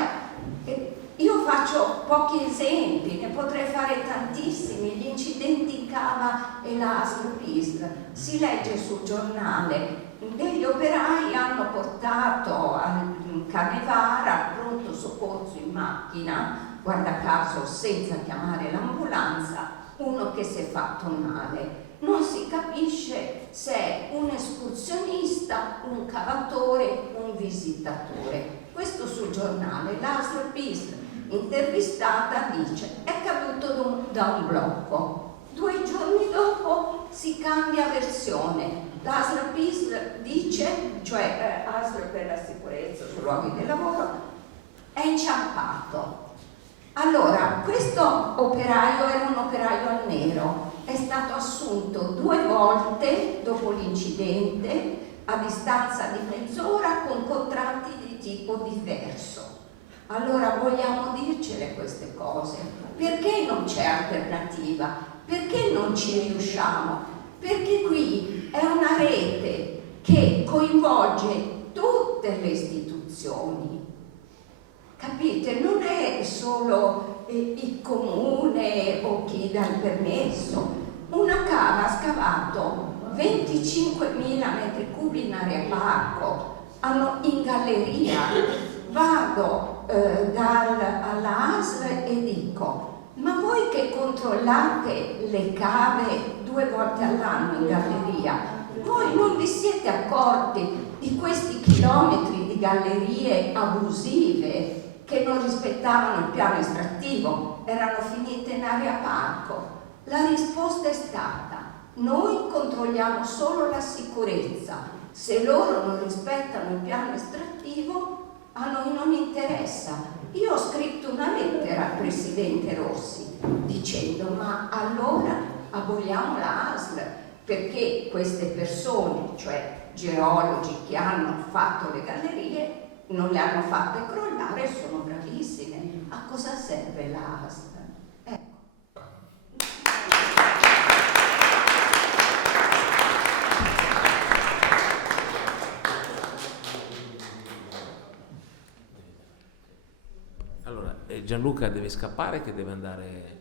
io faccio pochi esempi, ne potrei fare tantissimi. Gli incidenti in cava e la ASL-PISL. Si legge sul giornale: degli operai hanno portato al Canevara, al pronto soccorso in macchina, guarda caso senza chiamare l'ambulanza, uno che si è fatto male. Non si capisce se è un escursionista, un cavatore, un visitatore. Questo sul giornale. L'ASL-PISL intervistata dice: è caduto da un blocco. 2 giorni dopo si cambia versione. L'ASL dice, cioè ASL per la sicurezza sui luoghi di lavoro, è inciampato. Allora, questo operaio era un operaio al nero, è stato assunto 2 volte dopo l'incidente, a distanza di mezz'ora, con contratti di tipo diverso. Allora vogliamo dircele queste cose? Perché non c'è alternativa? Perché non ci riusciamo? Perché qui è una rete che coinvolge tutte le istituzioni. Capite? Non è solo il comune o chi dà il permesso. Una cava ha scavato 25.000 metri cubi in area parco, in galleria. Vado alla ASL e dico: ma voi che controllate le cave 2 volte all'anno in galleria, voi non vi siete accorti di questi chilometri di gallerie abusive che non rispettavano il piano estrattivo, erano finite in area parco? La risposta è stata: noi controlliamo solo la sicurezza, se loro non rispettano il piano estrattivo a noi non interessa. Io ho scritto una lettera al presidente Rossi dicendo: ma allora aboliamo la ASL, perché queste persone, cioè geologi che hanno fatto le gallerie, non le hanno fatte crollare, sono bravissime. A cosa serve la ASL? Gianluca deve scappare, che deve andare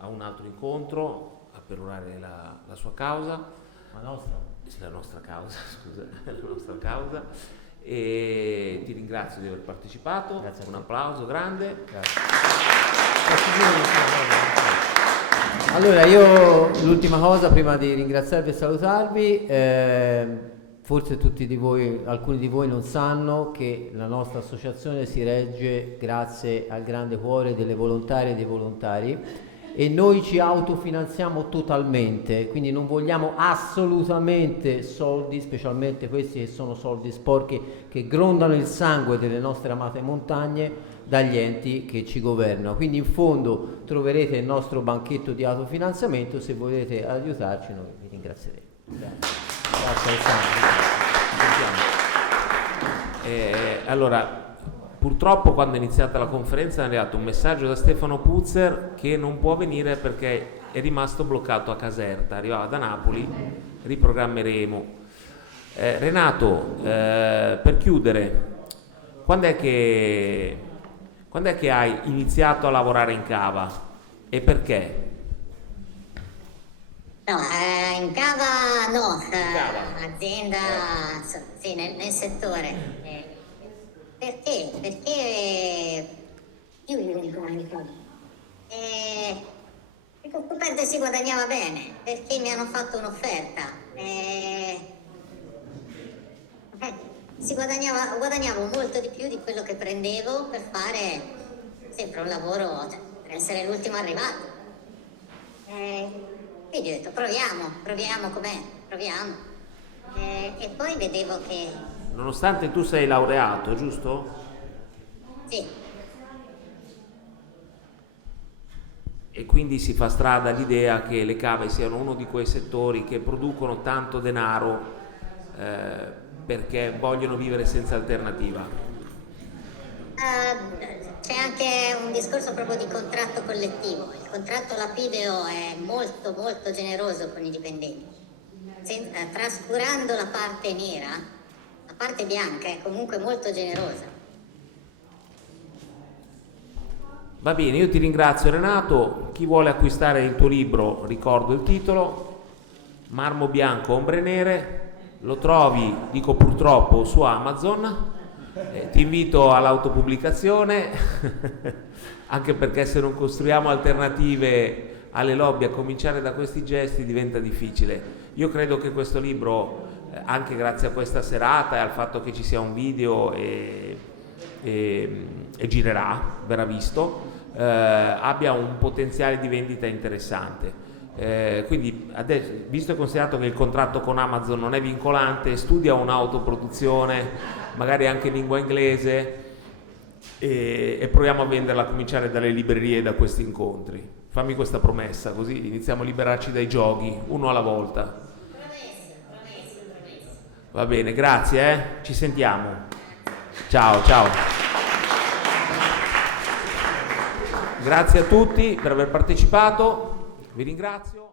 a un altro incontro a perorare la sua causa. La nostra causa, scusa, la nostra causa. E ti ringrazio di aver partecipato. Grazie. Un applauso grande. Grazie. Allora, io l'ultima cosa prima di ringraziarvi e salutarvi, forse tutti di voi, alcuni di voi non sanno che la nostra associazione si regge grazie al grande cuore delle volontarie e dei volontari, e noi ci autofinanziamo totalmente, quindi non vogliamo assolutamente soldi, specialmente questi che sono soldi sporchi che grondano il sangue delle nostre amate montagne, dagli enti che ci governano. Quindi in fondo troverete il nostro banchetto di autofinanziamento, se volete aiutarci noi vi ringrazieremo. Grazie Alessandro. Allora, purtroppo quando è iniziata la conferenza è arrivato un messaggio da Stefano Puzzer che non può venire perché è rimasto bloccato a Caserta, arrivava da Napoli, riprogrammeremo. Renato, per chiudere, quando è che hai iniziato a lavorare in cava e perché? No, in cava no, azienda sì, nel settore. Perché? Perché io vivo di comunicazione. Il coperto si guadagnava bene, perché mi hanno fatto un'offerta. Guadagnavo molto di più di quello che prendevo per fare sempre un lavoro, cioè, per essere l'ultimo arrivato. Quindi ho detto proviamo com'è, proviamo. E poi vedevo che... Nonostante tu sei laureato, giusto? Sì. E quindi si fa strada l'idea che le cave siano uno di quei settori che producono tanto denaro perché vogliono vivere senza alternativa. C'è anche un discorso proprio di contratto collettivo. Il contratto lapideo è molto molto generoso con i dipendenti, trascurando la parte nera, la parte bianca è comunque molto generosa. Va bene, io ti ringrazio Renato. Chi vuole acquistare il tuo libro, ricordo il titolo, Marmo bianco, ombre nere, lo trovi, dico purtroppo, su Amazon. Ti invito all'autopubblicazione anche perché se non costruiamo alternative alle lobby, a cominciare da questi gesti, diventa difficile. Io credo che questo libro, anche grazie a questa serata e al fatto che ci sia un video e girerà, verrà visto, abbia un potenziale di vendita interessante. Quindi adesso, visto e considerato che il contratto con Amazon non è vincolante, studia un'autoproduzione, magari anche in lingua inglese, e proviamo a venderla, a cominciare dalle librerie e da questi incontri. Fammi questa promessa, così iniziamo a liberarci dai giochi, uno alla volta. Va bene, grazie, ci sentiamo. Ciao, ciao. Grazie a tutti per aver partecipato, vi ringrazio.